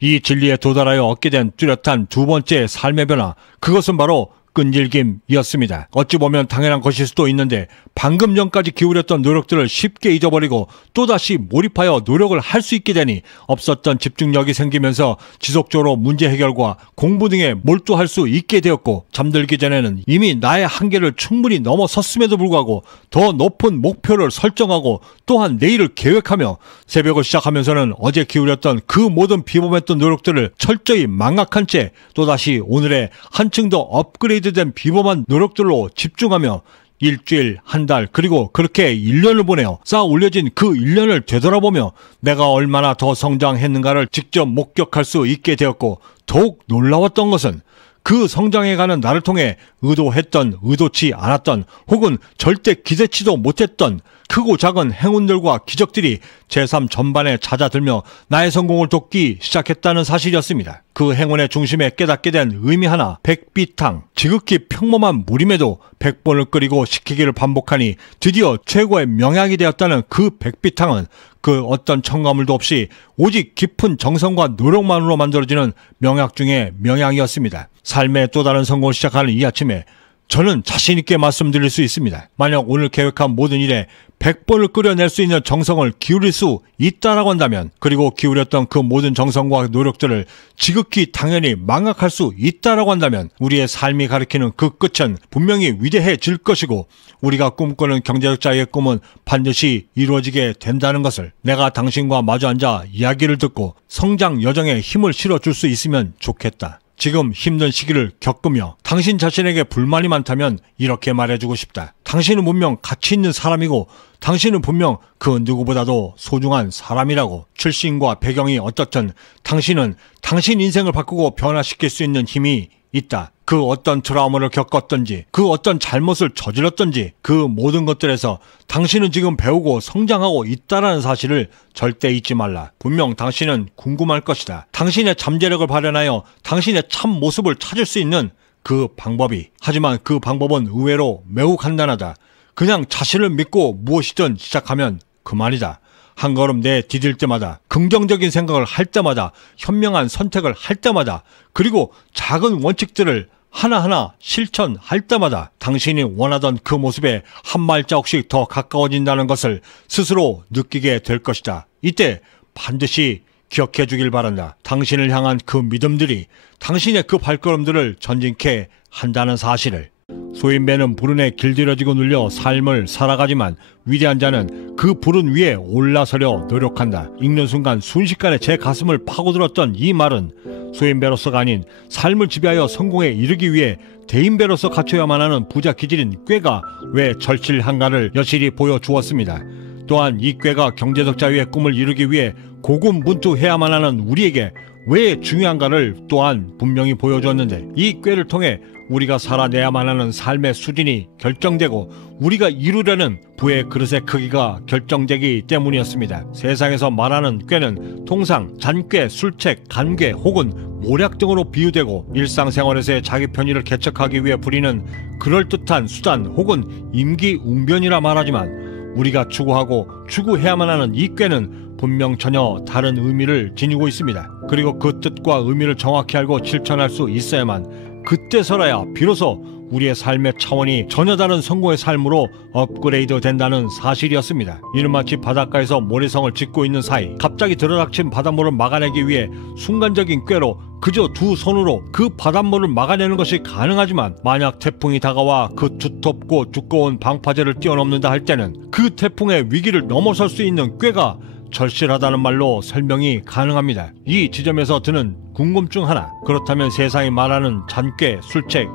이 진리에 도달하여 얻게 된 뚜렷한 두 번째 삶의 변화, 그것은 바로 끈질김이었습니다. 어찌 보면 당연한 것일 수도 있는데 방금 전까지 기울였던 노력들을 쉽게 잊어버리고 또다시 몰입하여 노력을 할 수 있게 되니 없었던 집중력이 생기면서 지속적으로 문제 해결과 공부 등에 몰두할 수 있게 되었고 잠들기 전에는 이미 나의 한계를 충분히 넘어섰음에도 불구하고 더 높은 목표를 설정하고 또한 내일을 계획하며 새벽을 시작하면서는 어제 기울였던 그 모든 비범했던 노력들을 철저히 망각한 채 또다시 오늘의 한층 더 업그레이드된 비범한 노력들로 집중하며 일주일, 한 달, 그리고 그렇게 1년을 보내어 쌓아 올려진 그 1년을 되돌아보며 내가 얼마나 더 성장했는가를 직접 목격할 수 있게 되었고 더욱 놀라웠던 것은 그 성장해가는 나를 통해 의도했던, 의도치 않았던 혹은 절대 기대치도 못했던 크고 작은 행운들과 기적들이 제 삶 전반에 잦아들며 나의 성공을 돕기 시작했다는 사실이었습니다. 그 행운의 중심에 깨닫게 된 의미 하나, 백비탕. 지극히 평범한 물임에도 100번을 끓이고 식히기를 반복하니 드디어 최고의 명약이 되었다는 그 백비탕은 그 어떤 첨가물도 없이 오직 깊은 정성과 노력만으로 만들어지는 명약 중의 명약이었습니다. 삶의 또 다른 성공을 시작하는 이 아침에 저는 자신있게 말씀드릴 수 있습니다. 만약 오늘 계획한 모든 일에 100번을 끓여낼 수 있는 정성을 기울일 수 있다라고 한다면, 그리고 기울였던 그 모든 정성과 노력들을 지극히 당연히 망각할 수 있다라고 한다면, 우리의 삶이 가리키는 그 끝은 분명히 위대해질 것이고 우리가 꿈꾸는 경제적 자유의 꿈은 반드시 이루어지게 된다는 것을 내가 당신과 마주 앉아 이야기를 듣고 성장 여정에 힘을 실어줄 수 있으면 좋겠다. 지금 힘든 시기를 겪으며 당신 자신에게 불만이 많다면 이렇게 말해주고 싶다. 당신은 분명 가치 있는 사람이고 당신은 분명 그 누구보다도 소중한 사람이라고. 출신과 배경이 어떻든 당신은 당신 인생을 바꾸고 변화시킬 수 있는 힘이 있다. 그 어떤 트라우마를 겪었던지, 그 어떤 잘못을 저질렀던지, 그 모든 것들에서 당신은 지금 배우고 성장하고 있다는 사실을 절대 잊지 말라. 분명 당신은 궁금할 것이다. 당신의 잠재력을 발현하여 당신의 참 모습을 찾을 수 있는 그 방법이. 하지만 그 방법은 의외로 매우 간단하다. 그냥 자신을 믿고 무엇이든 시작하면 그만이다. 한 걸음 내디딜 때마다, 긍정적인 생각을 할 때마다, 현명한 선택을 할 때마다, 그리고 작은 원칙들을 하나하나 실천할 때마다 당신이 원하던 그 모습에 한 발자국씩 더 가까워진다는 것을 스스로 느끼게 될 것이다. 이때 반드시 기억해 주길 바란다. 당신을 향한 그 믿음들이 당신의 그 발걸음들을 전진케 한다는 사실을. 소인배는 불운에 길들여지고 눌려 삶을 살아가지만 위대한 자는 그 불운 위에 올라서려 노력한다. 읽는 순간 순식간에 제 가슴을 파고들었던 이 말은 소인배로서가 아닌 삶을 지배하여 성공에 이르기 위해 대인배로서 갖춰야만 하는 부자 기질인 꾀가 왜 절실한가를 여실히 보여주었습니다. 또한 이 꾀가 경제적 자유의 꿈을 이루기 위해 고군분투해야만 하는 우리에게 왜 중요한가를 또한 분명히 보여주었는데, 이 꾀를 통해 우리가 살아내야만 하는 삶의 수준이 결정되고 우리가 이루려는 부의 그릇의 크기가 결정되기 때문이었습니다. 세상에서 말하는 꾀는 통상 잔꾀, 술책, 간꾀 혹은 모략 등으로 비유되고 일상생활에서의 자기 편의를 개척하기 위해 부리는 그럴듯한 수단 혹은 임기응변이라 말하지만, 우리가 추구하고 추구해야만 하는 이 꾀는 분명 전혀 다른 의미를 지니고 있습니다. 그리고 그 뜻과 의미를 정확히 알고 실천할 수 있어야만 그때서라야 비로소 우리의 삶의 차원이 전혀 다른 성공의 삶으로 업그레이드 된다는 사실이었습니다. 이는 마치 바닷가에서 모래성을 짓고 있는 사이 갑자기 들어닥친 바닷물을 막아내기 위해 순간적인 꾀로 그저 두 손으로 그 바닷물을 막아내는 것이 가능하지만, 만약 태풍이 다가와 그 두텁고 두꺼운 방파제를 뛰어넘는다 할 때는 그 태풍의 위기를 넘어설 수 있는 꾀가 절실하다는 말로 설명이 가능합니다. 이 지점에서 드는 궁금증 하나, 그렇다면 세상이 말하는 잔꾀, 술책,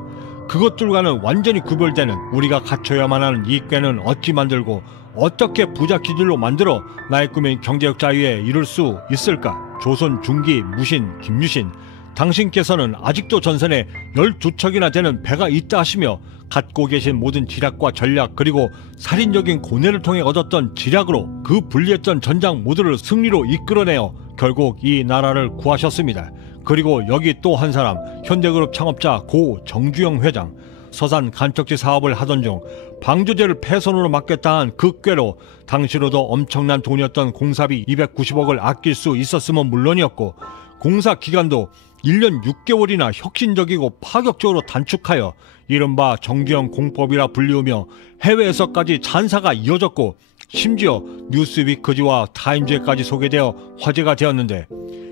그것들과는 완전히 구별되는 우리가 갖춰야만 하는 이 꾀는 어찌 만들고 어떻게 부자 기질로 만들어 나의 꿈인 경제적 자유에 이룰 수 있을까? 조선 중기 무신 김유신, 당신께서는 아직도 전선에 12척이나 되는 배가 있다 하시며 갖고 계신 모든 지략과 전략 그리고 살인적인 고뇌를 통해 얻었던 지략으로 그 불리했던 전장 모두를 승리로 이끌어내어 결국 이 나라를 구하셨습니다. 그리고 여기 또 한 사람, 현대그룹 창업자 고 정주영 회장, 서산 간척지 사업을 하던 중 방조제를 폐선으로 맡겠다한 그 꾀로 당시로도 엄청난 돈이었던 공사비 290억을 아낄 수 있었으면 물론이었고, 공사 기간도 1년 6개월이나 혁신적이고 파격적으로 단축하여 이른바 정주영 공법이라 불리우며 해외에서까지 찬사가 이어졌고, 심지어 뉴스위크지와 타임즈에까지 소개되어 화제가 되었는데,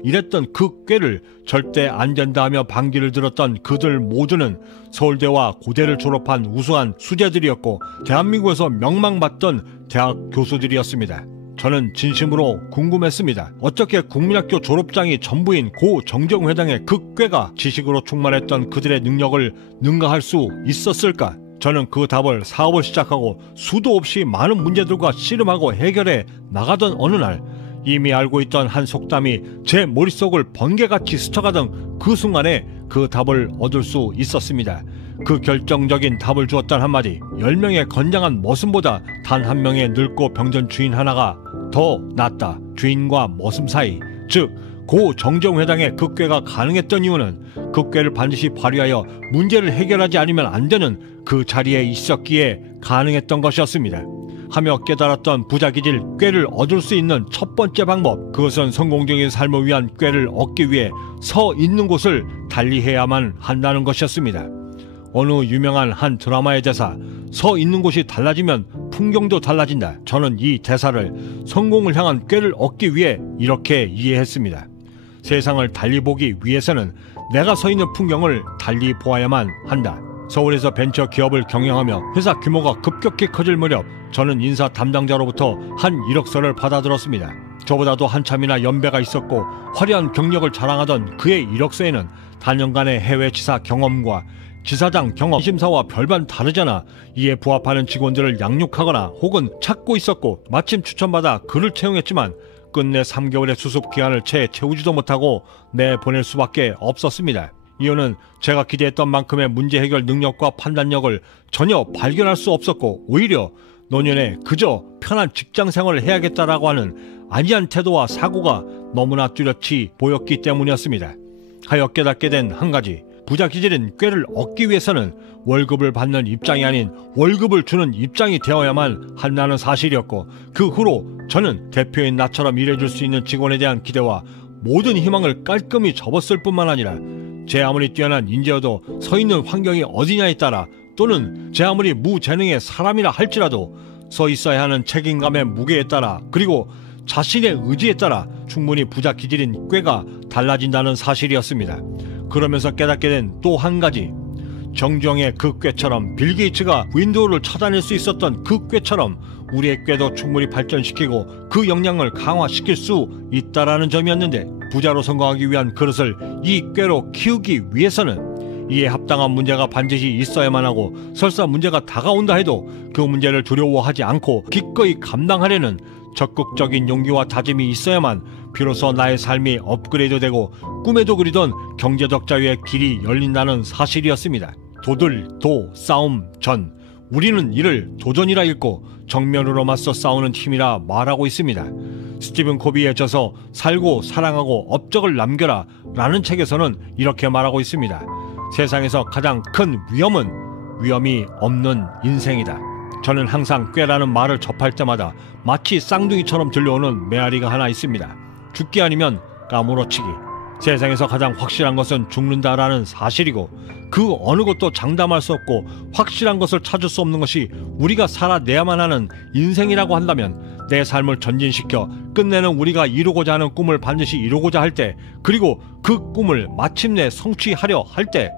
이랬던 그 꾀를 절대 안 된다 하며 반기를 들었던 그들 모두는 서울대와 고대를 졸업한 우수한 수재들이었고 대한민국에서 명망받던 대학 교수들이었습니다. 저는 진심으로 궁금했습니다. 어떻게 국민학교 졸업장이 전부인 고 정정 회장의 그 꾀가 지식으로 충만했던 그들의 능력을 능가할 수 있었을까? 저는 그 답을 사업을 시작하고 수도 없이 많은 문제들과 씨름하고 해결해 나가던 어느 날, 이미 알고 있던 한 속담이 제 머릿속을 번개같이 스쳐가던 그 순간에 그 답을 얻을 수 있었습니다. 그 결정적인 답을 주었던 한마디, 10명의 건장한 머슴보다 단 한 명의 늙고 병든 주인 하나가 더 낫다. 주인과 머슴 사이, 즉 고 정정 회장의 그 꾀가 가능했던 이유는 그 꾀를 반드시 발휘하여 문제를 해결하지 않으면 안 되는 그 자리에 있었기에 가능했던 것이었습니다. 하며 깨달았던 부자기질 꾀를 얻을 수 있는 첫 번째 방법, 그것은 성공적인 삶을 위한 꾀를 얻기 위해 서 있는 곳을 달리해야만 한다는 것이었습니다. 어느 유명한 한 드라마의 대사, 서 있는 곳이 달라지면 풍경도 달라진다. 저는 이 대사를 성공을 향한 꾀를 얻기 위해 이렇게 이해했습니다. 세상을 달리 보기 위해서는 내가 서 있는 풍경을 달리 보아야만 한다. 서울에서 벤처 기업을 경영하며 회사 규모가 급격히 커질 무렵 저는 인사 담당자로부터 한 이력서를 받아들었습니다. 저보다도 한참이나 연배가 있었고 화려한 경력을 자랑하던 그의 이력서에는 단연간의 해외 지사 경험과 지사장 경험 심사와 별반 다르잖아 이에 부합하는 직원들을 양육하거나 혹은 찾고 있었고 마침 추천받아 그를 채용했지만 끝내 3개월의 수습 기간을 채우지도 못하고 내보낼 수밖에 없었습니다. 이유는 제가 기대했던 만큼의 문제 해결 능력과 판단력을 전혀 발견할 수 없었고 오히려 노년에 그저 편한 직장 생활을 해야겠다라고 하는 안이한 태도와 사고가 너무나 뚜렷이 보였기 때문이었습니다. 하여 깨닫게 된 한 가지, 부자 기질인 꾀를 얻기 위해서는 월급을 받는 입장이 아닌 월급을 주는 입장이 되어야만 한다는 사실이었고, 그 후로 저는 대표인 나처럼 일해줄 수 있는 직원에 대한 기대와 모든 희망을 깔끔히 접었을 뿐만 아니라 제 아무리 뛰어난 인재여도 서 있는 환경이 어디냐에 따라 또는 제 아무리 무재능의 사람이라 할지라도 서 있어야 하는 책임감의 무게에 따라 그리고 자신의 의지에 따라 충분히 부자 기질인 꾀가 달라진다는 사실이었습니다. 그러면서 깨닫게 된 또 한 가지, 정주영의 그 꾀처럼 빌 게이츠가 윈도우를 찾아낼 수 있었던 그 꾀처럼 우리의 꾀도 충분히 발전시키고 그 역량을 강화시킬 수 있다라는 점이었는데, 부자로 성공하기 위한 그릇을 이 꾀로 키우기 위해서는 이에 합당한 문제가 반드시 있어야만 하고, 설사 문제가 다가온다 해도 그 문제를 두려워하지 않고 기꺼이 감당하려는 적극적인 용기와 다짐이 있어야만 비로소 나의 삶이 업그레이드되고 꿈에도 그리던 경제적 자유의 길이 열린다는 사실이었습니다. 도들, 싸움, 전. 우리는 이를 도전이라 읽고 정면으로 맞서 싸우는 힘이라 말하고 있습니다. 스티븐 코비의 저서 살고 사랑하고 업적을 남겨라 라는 책에서는 이렇게 말하고 있습니다. 세상에서 가장 큰 위험은 위험이 없는 인생이다. 저는 항상 꾀라는 말을 접할 때마다 마치 쌍둥이처럼 들려오는 메아리가 하나 있습니다. 죽기 아니면 까무러치기. 세상에서 가장 확실한 것은 죽는다라는 사실이고, 그 어느 것도 장담할 수 없고 확실한 것을 찾을 수 없는 것이 우리가 살아내야만 하는 인생이라고 한다면, 내 삶을 전진시켜 끝내는 우리가 이루고자 하는 꿈을 반드시 이루고자 할 때, 그리고 그 꿈을 마침내 성취하려 할 때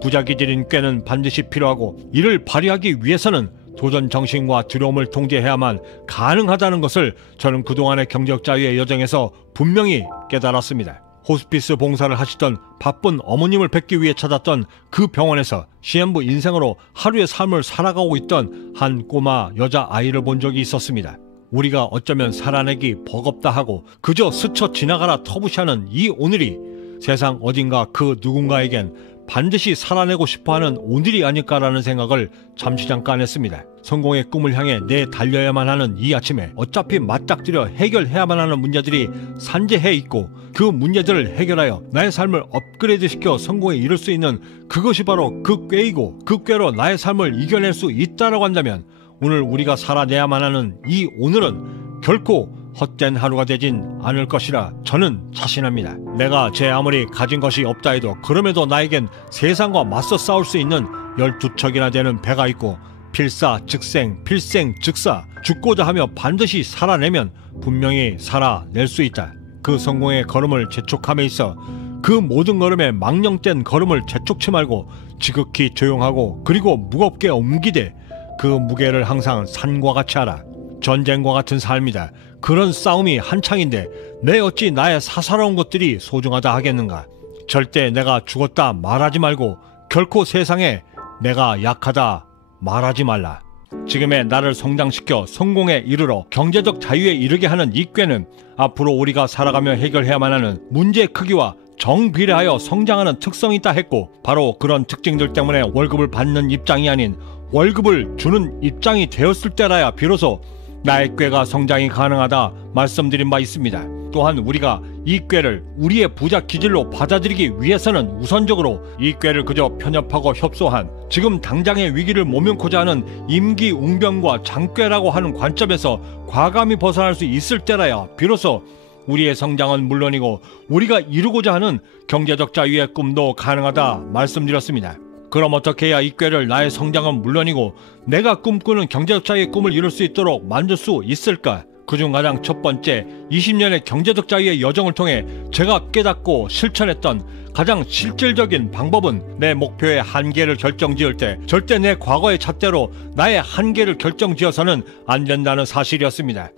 부자기질인 꾀는 반드시 필요하고, 이를 발휘하기 위해서는 도전 정신과 두려움을 통제해야만 가능하다는 것을 저는 그동안의 경제적 자유의 여정에서 분명히 깨달았습니다. 호스피스 봉사를 하시던 바쁜 어머님을 뵙기 위해 찾았던 그 병원에서 시한부 인생으로 하루의 삶을 살아가고 있던 한 꼬마 여자아이를 본 적이 있었습니다. 우리가 어쩌면 살아내기 버겁다 하고 그저 스쳐 지나가라 터부시하는 이 오늘이 세상 어딘가 그 누군가에겐 반드시 살아내고 싶어하는 오늘이 아닐까라는 생각을 잠시 잠깐 했습니다. 성공의 꿈을 향해 달려야만 하는 이 아침에 어차피 맞닥뜨려 해결해야만 하는 문제들이 산재해 있고, 그 문제들을 해결하여 나의 삶을 업그레이드시켜 성공에 이를 수 있는 그것이 바로 그 꾀이고, 그 꾀로 나의 삶을 이겨낼 수 있다라고 한다면 오늘 우리가 살아내야만 하는 이 오늘은 결코 헛된 하루가 되진 않을 것이라 저는 자신합니다. 내가 제 아무리 가진 것이 없다 해도 그럼에도 나에겐 세상과 맞서 싸울 수 있는 12척이나 되는 배가 있고, 필사즉생, 필생즉사, 죽고자 하며 반드시 살아내면 분명히 살아낼 수 있다. 그 성공의 걸음을 재촉함에 있어 그 모든 걸음에 망령된 걸음을 재촉치 말고 지극히 조용하고 그리고 무겁게 옮기되 그 무게를 항상 산과 같이 하라. 전쟁과 같은 삶이다. 그런 싸움이 한창인데 내 어찌 나의 사사로운 것들이 소중하다 하겠는가. 절대 내가 죽었다 말하지 말고 결코 세상에 내가 약하다 말하지 말라. 지금의 나를 성장시켜 성공에 이르러 경제적 자유에 이르게 하는 이 꾀는 앞으로 우리가 살아가며 해결해야만 하는 문제의 크기와 정비례하여 성장하는 특성이 있다 했고, 바로 그런 특징들 때문에 월급을 받는 입장이 아닌 월급을 주는 입장이 되었을 때라야 비로소 나의 꾀가 성장이 가능하다 말씀드린 바 있습니다. 또한 우리가 이 꾀를 우리의 부자 기질로 받아들이기 위해서는 우선적으로 이 꾀를 그저 편협하고 협소한 지금 당장의 위기를 모면코자 하는 임기응변과 장꾀라고 하는 관점에서 과감히 벗어날 수 있을 때라야 비로소 우리의 성장은 물론이고 우리가 이루고자 하는 경제적 자유의 꿈도 가능하다 말씀드렸습니다. 그럼 어떻게 해야 이 꾀를 나의 성장은 물론이고 내가 꿈꾸는 경제적 자유의 꿈을 이룰 수 있도록 만들 수 있을까? 그중 가장 첫 번째, 20년의 경제적 자유의 여정을 통해 제가 깨닫고 실천했던 가장 실질적인 방법은 내 목표의 한계를 결정지을 때 절대 내 과거의 잣대로 나의 한계를 결정지어서는 안 된다는 사실이었습니다.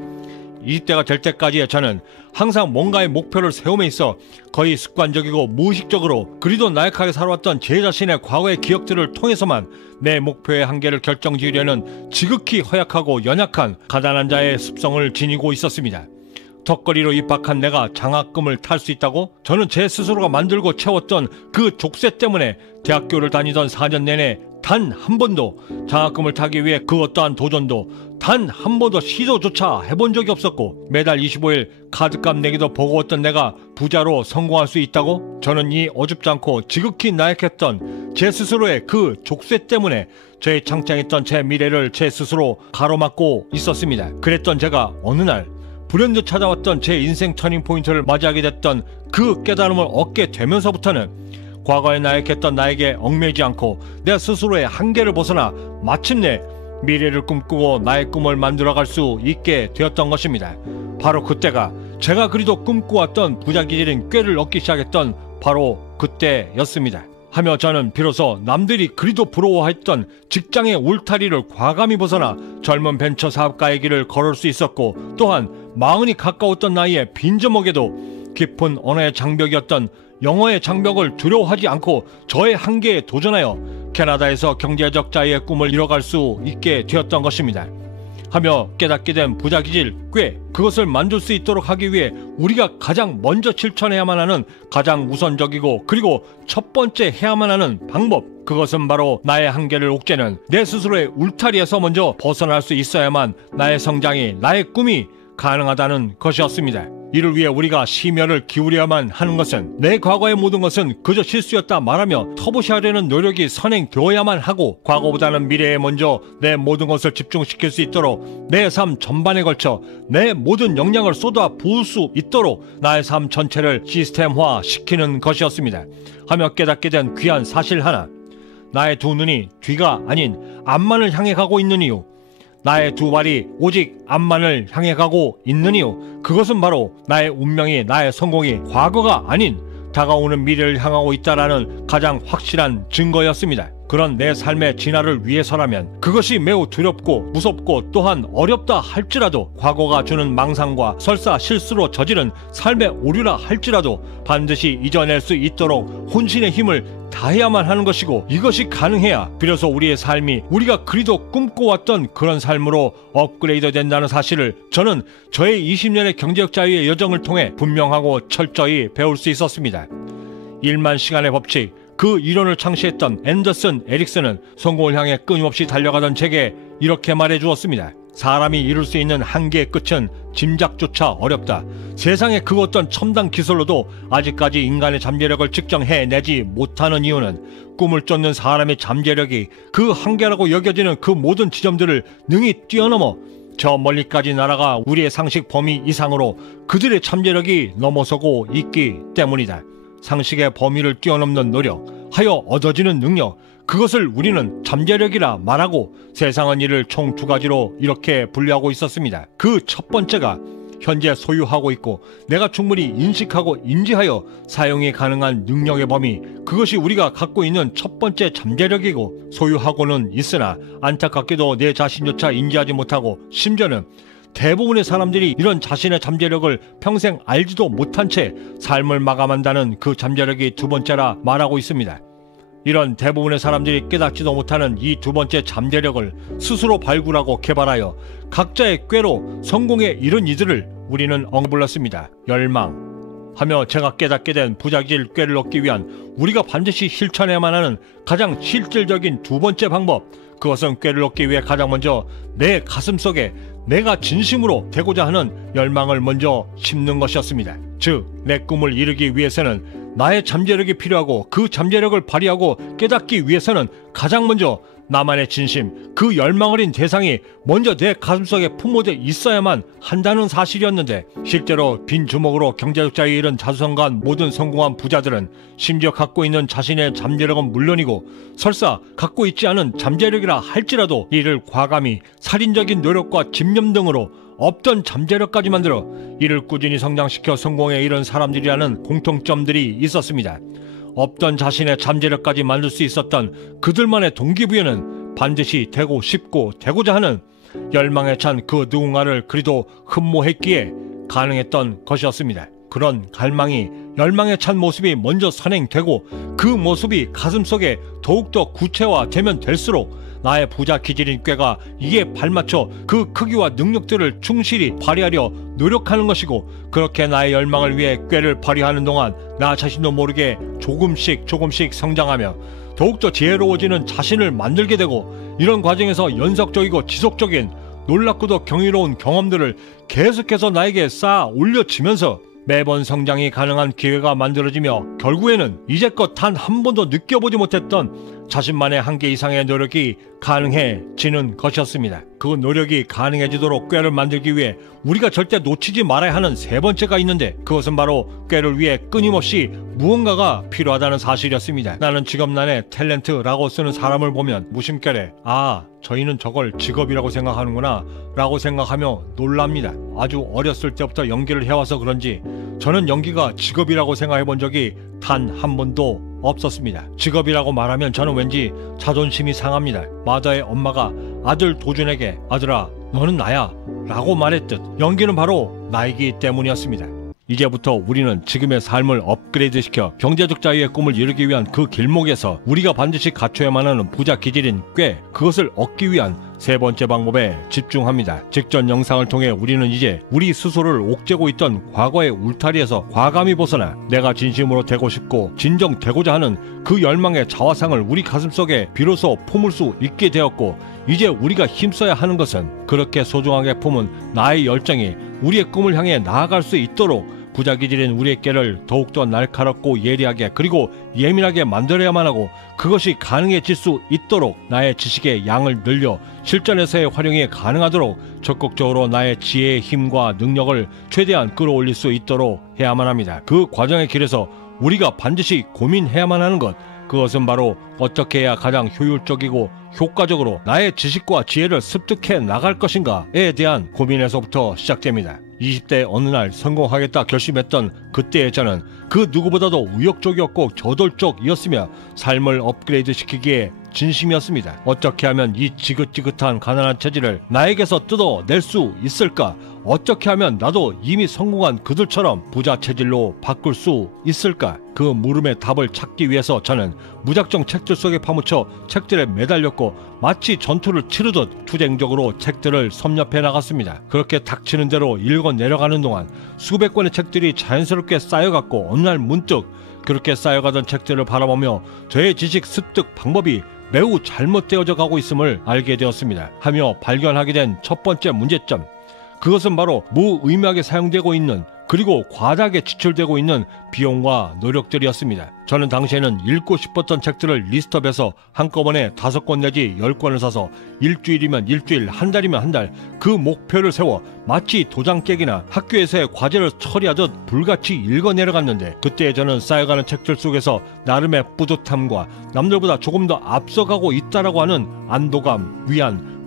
이때가 될 때까지 저는 항상 뭔가의 목표를 세움에 있어 거의 습관적이고 무의식적으로 그리도 나약하게 살아왔던 제 자신의 과거의 기억들을 통해서만 내 목표의 한계를 결정지으려는 지극히 허약하고 연약한 가난한 자의 습성을 지니고 있었습니다. 턱걸이로 입학한 내가 장학금을 탈 수 있다고? 저는 제 스스로가 만들고 채웠던 그 족쇄 때문에 대학교를 다니던 4년 내내 단 한 번도 장학금을 타기 위해 그 어떠한 도전도 단 한 번도 시도조차 해본 적이 없었고 매달 25일 카드값 내기도 버거웠던 내가 부자로 성공할 수 있다고? 저는 이 어줍지 않고 지극히 나약했던 제 스스로의 그 족쇄 때문에 저의 창창했던 제 미래를 제 스스로 가로막고 있었습니다. 그랬던 제가 어느 날 불현듯 찾아왔던 제 인생 터닝포인트를 맞이하게 됐던 그 깨달음을 얻게 되면서부터는 과거에 나약했던 나에게 얽매이지 않고 내 스스로의 한계를 벗어나 마침내 미래를 꿈꾸고 나의 꿈을 만들어갈 수 있게 되었던 것입니다. 바로 그때가 제가 그리도 꿈꾸었던 부자기질인 꾀를 얻기 시작했던 바로 그때였습니다. 하며 저는 비로소 남들이 그리도 부러워했던 직장의 울타리를 과감히 벗어나 젊은 벤처 사업가의 길을 걸을 수 있었고 또한 40이 가까웠던 나이에 빈저먹에도 깊은 언어의 장벽이었던 영어의 장벽을 두려워하지 않고 저의 한계에 도전하여 캐나다에서 경제적 자유의 꿈을 이뤄갈 수 있게 되었던 것입니다. 하며 깨닫게 된 부자기질 꾀, 그것을 만들 수 있도록 하기 위해 우리가 가장 먼저 실천해야만 하는 가장 우선적이고 그리고 첫 번째 해야만 하는 방법, 그것은 바로 나의 한계를 옥죄는 내 스스로의 울타리에서 먼저 벗어날 수 있어야만 나의 성장이, 나의 꿈이 가능하다는 것이었습니다. 이를 위해 우리가 심혈을 기울여야만 하는 것은 내 과거의 모든 것은 그저 실수였다 말하며 터부시하려는 노력이 선행되어야만 하고 과거보다는 미래에 먼저 내 모든 것을 집중시킬 수 있도록 내 삶 전반에 걸쳐 내 모든 역량을 쏟아 부을 수 있도록 나의 삶 전체를 시스템화 시키는 것이었습니다. 하며 깨닫게 된 귀한 사실 하나, 나의 두 눈이 뒤가 아닌 앞만을 향해 가고 있는 이유, 나의 두 발이 오직 앞만을 향해 가고 있는 이유, 그것은 바로 나의 운명이, 나의 성공이 과거가 아닌 다가오는 미래를 향하고 있다라는 가장 확실한 증거였습니다. 그런 내 삶의 진화를 위해서라면 그것이 매우 두렵고 무섭고 또한 어렵다 할지라도 과거가 주는 망상과 설사 실수로 저지른 삶의 오류라 할지라도 반드시 이겨낼 수 있도록 혼신의 힘을 다해야만 하는 것이고 이것이 가능해야 비로소 우리의 삶이 우리가 그리도 꿈꿔왔던 그런 삶으로 업그레이드 된다는 사실을 저는 저의 20년의 경제적 자유의 여정을 통해 분명하고 철저히 배울 수 있었습니다. 1만 시간의 법칙, 그 이론을 창시했던 앤더슨 에릭슨은 성공을 향해 끊임없이 달려가던 제게 이렇게 말해 주었습니다. 사람이 이룰 수 있는 한계의 끝은 짐작조차 어렵다. 세상의 그 어떤 첨단 기술로도 아직까지 인간의 잠재력을 측정해내지 못하는 이유는 꿈을 쫓는 사람의 잠재력이 그 한계라고 여겨지는 그 모든 지점들을 능히 뛰어넘어 저 멀리까지 날아가 우리의 상식 범위 이상으로 그들의 잠재력이 넘어서고 있기 때문이다. 상식의 범위를 뛰어넘는 노력, 하여 얻어지는 능력, 그것을 우리는 잠재력이라 말하고 세상은 이를 총 두 가지로 이렇게 분류하고 있었습니다. 그 첫 번째가 현재 소유하고 있고 내가 충분히 인식하고 인지하여 사용이 가능한 능력의 범위, 그것이 우리가 갖고 있는 첫 번째 잠재력이고 소유하고는 있으나 안타깝게도 내 자신조차 인지하지 못하고 심지어는 대부분의 사람들이 이런 자신의 잠재력을 평생 알지도 못한 채 삶을 마감한다는 그 잠재력이 두 번째라 말하고 있습니다. 이런 대부분의 사람들이 깨닫지도 못하는 이 두 번째 잠재력을 스스로 발굴하고 개발하여 각자의 꾀로 성공에 이른 이들을 우리는 엉불렀습니다. 열망. 하며 제가 깨닫게 된 부자기질 꾀를 얻기 위한 우리가 반드시 실천해야만 하는 가장 실질적인 두 번째 방법, 그것은 꾀를 얻기 위해 가장 먼저 내 가슴속에 내가 진심으로 되고자 하는 열망을 먼저 심는 것이었습니다. 즉, 내 꿈을 이루기 위해서는 나의 잠재력이 필요하고, 그 잠재력을 발휘하고 깨닫기 위해서는 가장 먼저 나만의 진심, 그 열망 어린 대상이 먼저 내 가슴속에 품어져 있어야만 한다는 사실이었는데, 실제로 빈 주먹으로 경제적자에 이른 자수성가한 모든 성공한 부자들은 심지어 갖고 있는 자신의 잠재력은 물론이고 설사 갖고 있지 않은 잠재력이라 할지라도 이를 과감히 살인적인 노력과 집념 등으로 없던 잠재력까지 만들어 이를 꾸준히 성장시켜 성공에 이른 사람들이라는 공통점들이 있었습니다. 없던 자신의 잠재력까지 만들 수 있었던 그들만의 동기부여는 반드시 되고 싶고 되고자 하는 열망에 찬 그 누군가를 그리도 흠모했기에 가능했던 것이었습니다. 그런 갈망이, 열망에 찬 모습이 먼저 선행되고 그 모습이 가슴속에 더욱더 구체화되면 될수록 나의 부자 기질인 꾀가 이에 발맞춰 그 크기와 능력들을 충실히 발휘하려 노력하는 것이고, 그렇게 나의 열망을 위해 꾀를 발휘하는 동안 나 자신도 모르게 조금씩 성장하며 더욱더 지혜로워지는 자신을 만들게 되고, 이런 과정에서 연속적이고 지속적인 놀랍고도 경이로운 경험들을 계속해서 나에게 쌓아 올려지면서 매번 성장이 가능한 기회가 만들어지며, 결국에는 이제껏 단 한 번도 느껴보지 못했던 자신만의 한계 이상의 노력이 가능해지는 것이었습니다. 그 노력이 가능해지도록 꾀를 만들기 위해 우리가 절대 놓치지 말아야 하는 세 번째가 있는데, 그것은 바로 꾀를 위해 끊임없이 무언가가 필요하다는 사실이었습니다. 나는 직업란에 탤런트라고 쓰는 사람을 보면 무심결에 저희는 저걸 직업이라고 생각하는구나 라고 생각하며 놀랍니다. 아주 어렸을 때부터 연기를 해와서 그런지 저는 연기가 직업이라고 생각해 본 적이 단 한 번도 없었습니다. 직업이라고 말하면 저는 왠지 자존심이 상합니다. 마더의 엄마가 아들 도준에게 아들아 너는 나야 라고 말했듯 연기는 바로 나이기 때문이었습니다. 이제부터 우리는 지금의 삶을 업그레이드시켜 경제적 자유의 꿈을 이루기 위한 그 길목에서 우리가 반드시 갖춰야만 하는 부자 기질인 꾀, 그것을 얻기 위한 세 번째 방법에 집중합니다. 직전 영상을 통해 우리는 이제 우리 스스로를 옥죄고 있던 과거의 울타리에서 과감히 벗어나 내가 진심으로 되고 싶고 진정 되고자 하는 그 열망의 자화상을 우리 가슴속에 비로소 품을 수 있게 되었고, 이제 우리가 힘써야 하는 것은 그렇게 소중하게 품은 나의 열정이 우리의 꿈을 향해 나아갈 수 있도록 부자 기질인 우리의 꾀를 더욱더 날카롭고 예리하게 그리고 예민하게 만들어야만 하고, 그것이 가능해질 수 있도록 나의 지식의 양을 늘려 실전에서의 활용이 가능하도록 적극적으로 나의 지혜의 힘과 능력을 최대한 끌어올릴 수 있도록 해야만 합니다. 그 과정의 길에서 우리가 반드시 고민해야만 하는 것, 그것은 바로 어떻게 해야 가장 효율적이고 효과적으로 나의 지식과 지혜를 습득해 나갈 것인가에 대한 고민에서부터 시작됩니다. 20대 어느 날 성공하겠다 결심했던 그때의 저는 그 누구보다도 의욕적이었고 저돌적이었으며 삶을 업그레이드 시키기에 진심이었습니다. 어떻게 하면 이 지긋지긋한 가난한 체질을 나에게서 뜯어낼 수 있을까? 어떻게 하면 나도 이미 성공한 그들처럼 부자 체질로 바꿀 수 있을까? 그 물음의 답을 찾기 위해서 저는 무작정 책들 속에 파묻혀 책들에 매달렸고 마치 전투를 치르듯 투쟁적으로 책들을 섭렵해 나갔습니다. 그렇게 닥치는 대로 읽어 내려가는 동안 수백 권의 책들이 자연스럽게 쌓여갔고, 어느 날 문득 그렇게 쌓여가던 책들을 바라보며 저의 지식 습득 방법이 매우 잘못되어져 가고 있음을 알게 되었습니다. 하며 발견하게 된 첫 번째 문제점, 그것은 바로 무의미하게 사용되고 있는 그리고 과다하게 지출되고 있는 비용과 노력들이었습니다. 저는 당시에는 읽고 싶었던 책들을 리스트업해서 한꺼번에 5권 내지 10권을 사서 일주일이면 일주일, 한 달이면 한 달 그 목표를 세워 마치 도장 깨기나 학교에서의 과제를 처리하듯 불같이 읽어 내려갔는데, 그때 저는 쌓여가는 책들 속에서 나름의 뿌듯함과 남들보다 조금 더 앞서가고 있다라고 하는 안도감,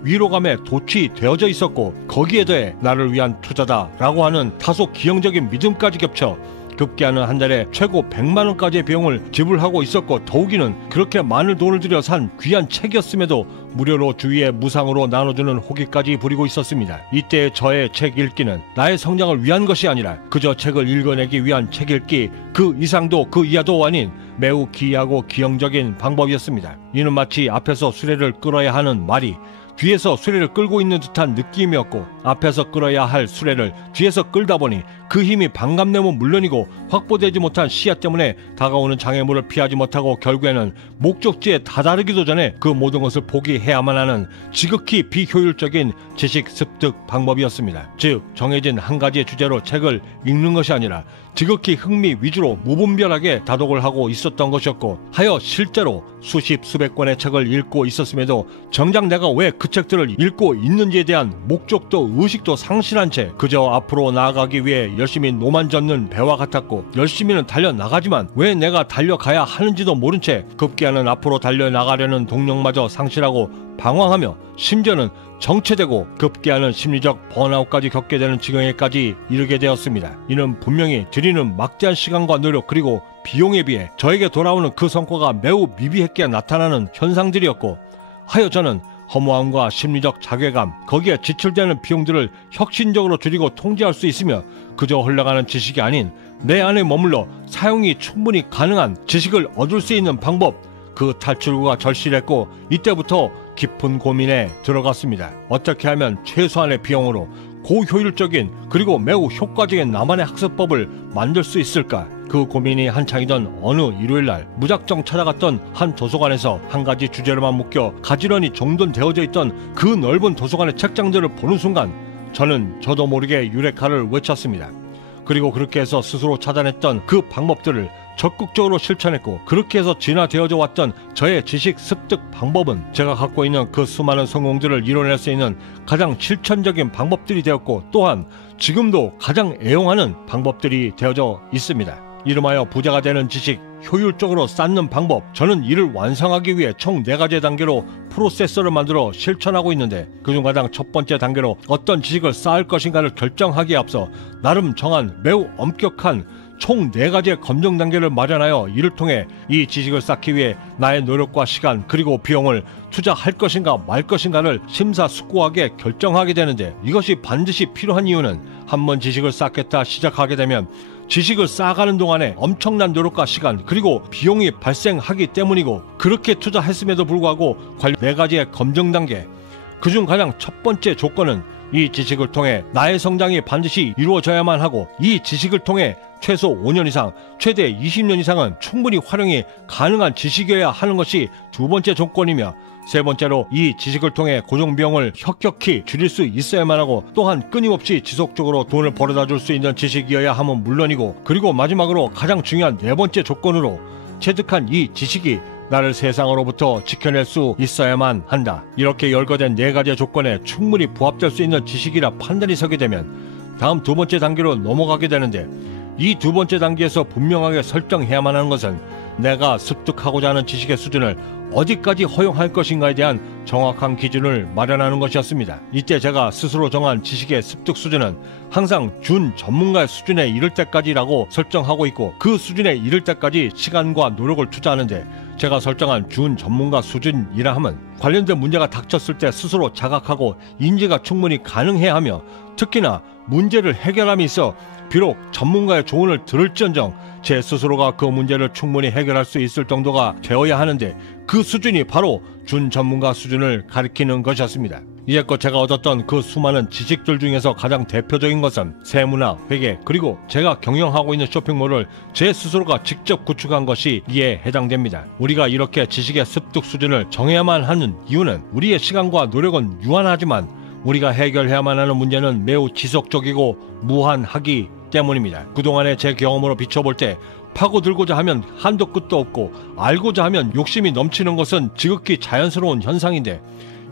위로감에 도취되어져 있었고, 거기에 더해 나를 위한 투자다라고 하는 다소 기형적인 믿음까지 겹쳐 급기야는 한 달에 최고 100만원까지의 비용을 지불하고 있었고, 더욱이는 그렇게 많은 돈을 들여 산 귀한 책이었음에도 무료로 주위에 무상으로 나눠주는 호기까지 부리고 있었습니다. 이때 저의 책 읽기는 나의 성장을 위한 것이 아니라 그저 책을 읽어내기 위한 책 읽기 그 이상도 그 이하도 아닌 매우 기이하고 기형적인 방법이었습니다. 이는 마치 앞에서 수레를 끌어야 하는 말이 뒤에서 수레를 끌고 있는 듯한 느낌이었고, 앞에서 끌어야 할 수레를 뒤에서 끌다 보니 그 힘이 반감되면 물론이고 확보되지 못한 시야 때문에 다가오는 장애물을 피하지 못하고 결국에는 목적지에 다다르기도 전에 그 모든 것을 포기해야만 하는 지극히 비효율적인 지식 습득 방법이었습니다. 즉 정해진 한 가지의 주제로 책을 읽는 것이 아니라 지극히 흥미 위주로 무분별하게 다독을 하고 있었던 것이었고, 하여 실제로 수십 수백 권의 책을 읽고 있었음에도 정작 내가 왜 그 책들을 읽고 있는지에 대한 목적도 의식도 상실한 채 그저 앞으로 나아가기 위해 열심히 노만젓는 배와 같았고, 열심히는 달려나가지만 왜 내가 달려가야 하는지도 모른 채 급기야는 앞으로 달려나가려는 동력마저 상실하고 방황하며 심지어는 정체되고 급기야는 심리적 번아웃까지 겪게 되는 지경에까지 이르게 되었습니다. 이는 분명히 들이는 막대한 시간과 노력 그리고 비용에 비해 저에게 돌아오는 그 성과가 매우 미비했기에 나타나는 현상들이었고, 하여 저는 허무함과 심리적 자괴감, 거기에 지출되는 비용들을 혁신적으로 줄이고 통제할 수 있으며 그저 흘러가는 지식이 아닌 내 안에 머물러 사용이 충분히 가능한 지식을 얻을 수 있는 방법, 그 탈출구가 절실했고 이때부터 깊은 고민에 들어갔습니다. 어떻게 하면 최소한의 비용으로 고효율적인 그리고 매우 효과적인 나만의 학습법을 만들 수 있을까? 그 고민이 한창이던 어느 일요일날 무작정 찾아갔던 한 도서관에서 한 가지 주제로만 묶여 가지런히 정돈되어져 있던 그 넓은 도서관의 책장들을 보는 순간 저는 저도 모르게 유레카를 외쳤습니다. 그리고 그렇게 해서 스스로 찾아냈던 그 방법들을 적극적으로 실천했고, 그렇게 해서 진화되어져 왔던 저의 지식 습득 방법은 제가 갖고 있는 그 수많은 성공들을 이뤄낼 수 있는 가장 실천적인 방법들이 되었고, 또한 지금도 가장 애용하는 방법들이 되어져 있습니다. 이름하여 부자가 되는 지식, 효율적으로 쌓는 방법. 저는 이를 완성하기 위해 총 4가지 단계로 프로세서를 만들어 실천하고 있는데, 그중 가장 첫 번째 단계로 어떤 지식을 쌓을 것인가를 결정하기에 앞서 나름 정한 매우 엄격한 총 4가지의 검증 단계를 마련하여 이를 통해 이 지식을 쌓기 위해 나의 노력과 시간 그리고 비용을 투자할 것인가 말 것인가를 심사숙고하게 결정하게 되는데, 이것이 반드시 필요한 이유는 한번 지식을 쌓겠다 시작하게 되면 지식을 쌓아가는 동안에 엄청난 노력과 시간 그리고 비용이 발생하기 때문이고, 그렇게 투자했음에도 불구하고 관련 4가지의 검증 단계, 그중 가장 첫 번째 조건은 이 지식을 통해 나의 성장이 반드시 이루어져야만 하고, 이 지식을 통해 최소 5년 이상, 최대 20년 이상은 충분히 활용이 가능한 지식이어야 하는 것이 두 번째 조건이며, 세 번째로 이 지식을 통해 고정비용을 혁혁히 줄일 수 있어야만 하고, 또한 끊임없이 지속적으로 돈을 벌어다 줄 수 있는 지식이어야 함은 물론이고, 그리고 마지막으로 가장 중요한 4번째 조건으로 체득한 이 지식이 나를 세상으로부터 지켜낼 수 있어야만 한다. 이렇게 열거된 4가지의 조건에 충분히 부합될 수 있는 지식이라 판단이 서게 되면 다음 두 번째 단계로 넘어가게 되는데, 이 두 번째 단계에서 분명하게 설정해야만 하는 것은 내가 습득하고자 하는 지식의 수준을 어디까지 허용할 것인가에 대한 정확한 기준을 마련하는 것이었습니다. 이때 제가 스스로 정한 지식의 습득 수준은 항상 준 전문가의 수준에 이를 때까지라고 설정하고 있고, 그 수준에 이를 때까지 시간과 노력을 투자하는데, 제가 설정한 준 전문가 수준이라 함은 관련된 문제가 닥쳤을 때 스스로 자각하고 인지가 충분히 가능해야 하며, 특히나 문제를 해결함에 있어 비록 전문가의 조언을 들을지언정 제 스스로가 그 문제를 충분히 해결할 수 있을 정도가 되어야 하는데, 그 수준이 바로 준 전문가 수준을 가리키는 것이었습니다. 이제껏 제가 얻었던 그 수많은 지식들 중에서 가장 대표적인 것은 세무나 회계 그리고 제가 경영하고 있는 쇼핑몰을 제 스스로가 직접 구축한 것이 이에 해당됩니다. 우리가 이렇게 지식의 습득 수준을 정해야만 하는 이유는 우리의 시간과 노력은 유한하지만 우리가 해결해야만 하는 문제는 매우 지속적이고 무한하기 때문입니다. 그동안의 제 경험으로 비춰볼 때 파고들고자 하면 한도 끝도 없고 알고자 하면 욕심이 넘치는 것은 지극히 자연스러운 현상인데,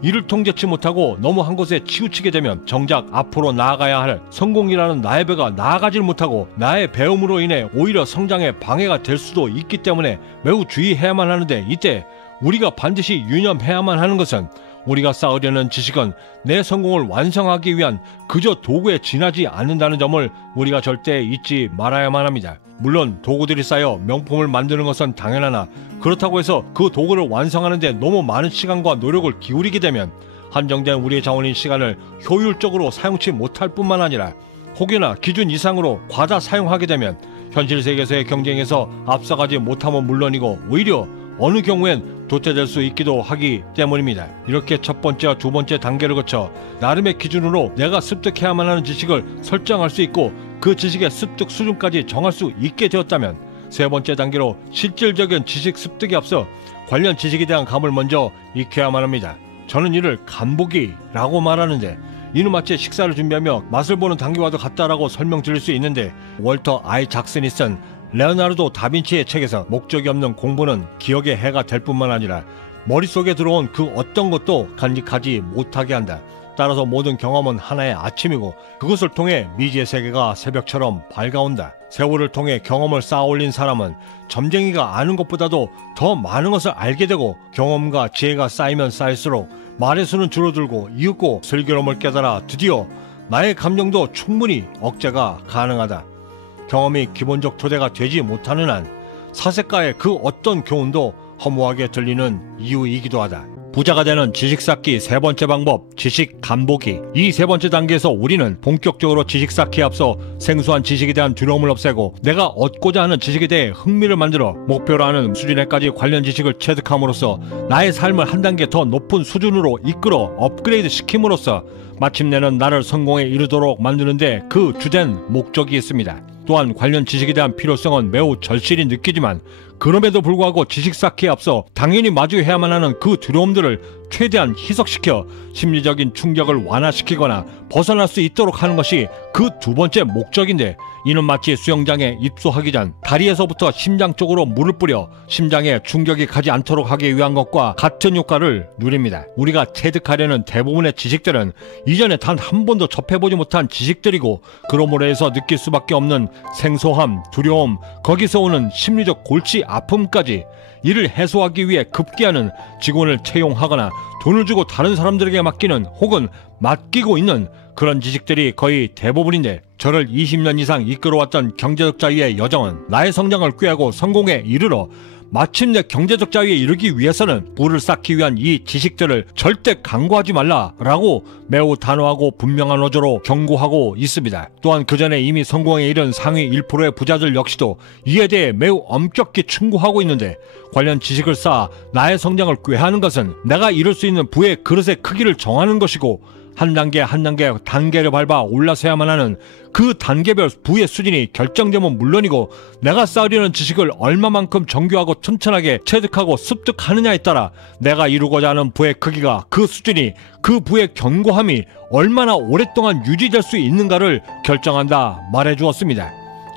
이를 통제치 못하고 너무 한 곳에 치우치게 되면 정작 앞으로 나아가야 할 성공이라는 나의 배가 나아가질 못하고 나의 배움으로 인해 오히려 성장에 방해가 될 수도 있기 때문에 매우 주의해야만 하는데, 이때 우리가 반드시 유념해야만 하는 것은 우리가 쌓으려는 지식은 내 성공을 완성하기 위한 그저 도구에 지나지 않는다는 점을 우리가 절대 잊지 말아야만 합니다. 물론 도구들이 쌓여 명품을 만드는 것은 당연하나, 그렇다고 해서 그 도구를 완성하는 데 너무 많은 시간과 노력을 기울이게 되면 한정된 우리의 자원인 시간을 효율적으로 사용치 못할 뿐만 아니라 혹여나 기준 이상으로 과다 사용하게 되면 현실 세계에서의 경쟁에서 앞서가지 못함은 물론이고 오히려 어느 경우엔 도태될 수 있기도 하기 때문입니다. 이렇게 첫 번째와 두 번째 단계를 거쳐 나름의 기준으로 내가 습득해야만 하는 지식을 설정할 수 있고, 그 지식의 습득 수준까지 정할 수 있게 되었다면, 세 번째 단계로 실질적인 지식 습득에 앞서 관련 지식에 대한 감을 먼저 익혀야만 합니다. 저는 이를 간보기라고 말하는데, 이는 마치 식사를 준비하며 맛을 보는 단계와도 같다라고 설명드릴 수 있는데, 월터 아이작슨이 쓴 레오나르도 다빈치의 책에서 목적이 없는 공부는 기억의 해가 될 뿐만 아니라 머릿속에 들어온 그 어떤 것도 간직하지 못하게 한다. 따라서 모든 경험은 하나의 아침이고 그것을 통해 미지의 세계가 새벽처럼 밝아온다. 세월을 통해 경험을 쌓아올린 사람은 점쟁이가 아는 것보다도 더 많은 것을 알게 되고, 경험과 지혜가 쌓이면 쌓일수록 말의 수는 줄어들고 이윽고 슬기로움을 깨달아 드디어 나의 감정도 충분히 억제가 가능하다. 경험이 기본적 토대가 되지 못하는 한 사색가의 그 어떤 교훈도 허무하게 들리는 이유이기도 하다. 부자가 되는 지식 쌓기 세 번째 방법, 지식 간보기. 이 세 번째 단계에서 우리는 본격적으로 지식 쌓기에 앞서 생소한 지식에 대한 두려움을 없애고 내가 얻고자 하는 지식에 대해 흥미를 만들어 목표로 하는 수준에까지 관련 지식을 체득함으로써 나의 삶을 한 단계 더 높은 수준으로 이끌어 업그레이드 시킴으로써 마침내는 나를 성공에 이르도록 만드는데 그 주된 목적이 있습니다. 또한 관련 지식에 대한 필요성은 매우 절실히 느끼지만, 그럼에도 불구하고 지식 쌓기에 앞서 당연히 마주해야만 하는 그 두려움들을 최대한 희석시켜 심리적인 충격을 완화시키거나 벗어날 수 있도록 하는 것이 그 두 번째 목적인데, 이는 마치 수영장에 입소하기 전 다리에서부터 심장 쪽으로 물을 뿌려 심장에 충격이 가지 않도록 하기 위한 것과 같은 효과를 누립니다. 우리가 체득하려는 대부분의 지식들은 이전에 단 한 번도 접해보지 못한 지식들이고, 그러므로 해서 느낄 수밖에 없는 생소함, 두려움, 거기서 오는 심리적 골치 아픔까지, 이를 해소하기 위해 급기야는 직원을 채용하거나 돈을 주고 다른 사람들에게 맡기는 혹은 맡기고 있는 그런 지식들이 거의 대부분인데, 저를 20년 이상 이끌어왔던 경제적 자유의 여정은 나의 성장을 꾀하고 성공에 이르러 마침내 경제적 자유에 이르기 위해서는 부를 쌓기 위한 이 지식들을 절대 간과하지 말라라고 매우 단호하고 분명한 어조로 경고하고 있습니다. 또한 그 전에 이미 성공에 이른 상위 1%의 부자들 역시도 이에 대해 매우 엄격히 충고하고 있는데, 관련 지식을 쌓아 나의 성장을 꾀하는 것은 내가 이룰 수 있는 부의 그릇의 크기를 정하는 것이고, 한 단계 한 단계 단계를 밟아 올라서야만 하는 그 단계별 부의 수준이 결정되면 물론이고, 내가 쌓으려는 지식을 얼마만큼 정교하고 튼튼하게 체득하고 습득하느냐에 따라 내가 이루고자 하는 부의 크기가, 그 수준이, 그 부의 견고함이 얼마나 오랫동안 유지될 수 있는가를 결정한다 말해주었습니다.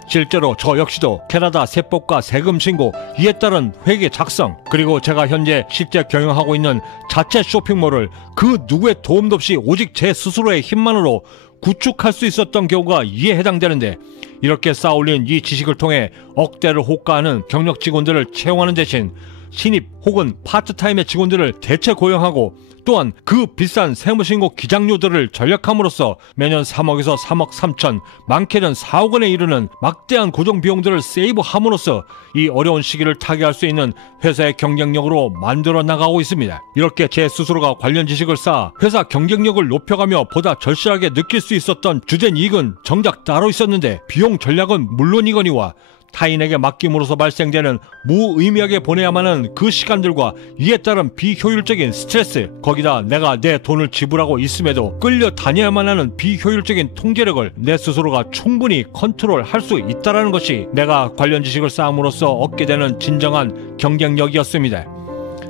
실제로 저 역시도 캐나다 세법과 세금 신고, 이에 따른 회계 작성, 그리고 제가 현재 실제 경영하고 있는 자체 쇼핑몰을 그 누구의 도움도 없이 오직 제 스스로의 힘만으로 구축할 수 있었던 경우가 이에 해당되는데, 이렇게 쌓아올린 이 지식을 통해 억대를 호가하는 경력 직원들을 채용하는 대신 신입 혹은 파트타임의 직원들을 대체 고용하고, 또한 그 비싼 세무신고 기장료들을 절약함으로써 매년 3억에서 3억 3천, 많게는 4억 원에 이르는 막대한 고정 비용들을 세이브함으로써 이 어려운 시기를 타개할 수 있는 회사의 경쟁력으로 만들어 나가고 있습니다. 이렇게 제 스스로가 관련 지식을 쌓아 회사 경쟁력을 높여가며 보다 절실하게 느낄 수 있었던 주된 이익은 정작 따로 있었는데, 비용 전략은 물론이거니와 타인에게 맡김으로써 발생되는 무의미하게 보내야만 하는 그 시간들과 이에 따른 비효율적인 스트레스, 거기다 내가 내 돈을 지불하고 있음에도 끌려 다녀야만 하는 비효율적인 통제력을 내 스스로가 충분히 컨트롤할 수 있다는 것이 내가 관련 지식을 쌓음으로써 얻게 되는 진정한 경쟁력이었습니다.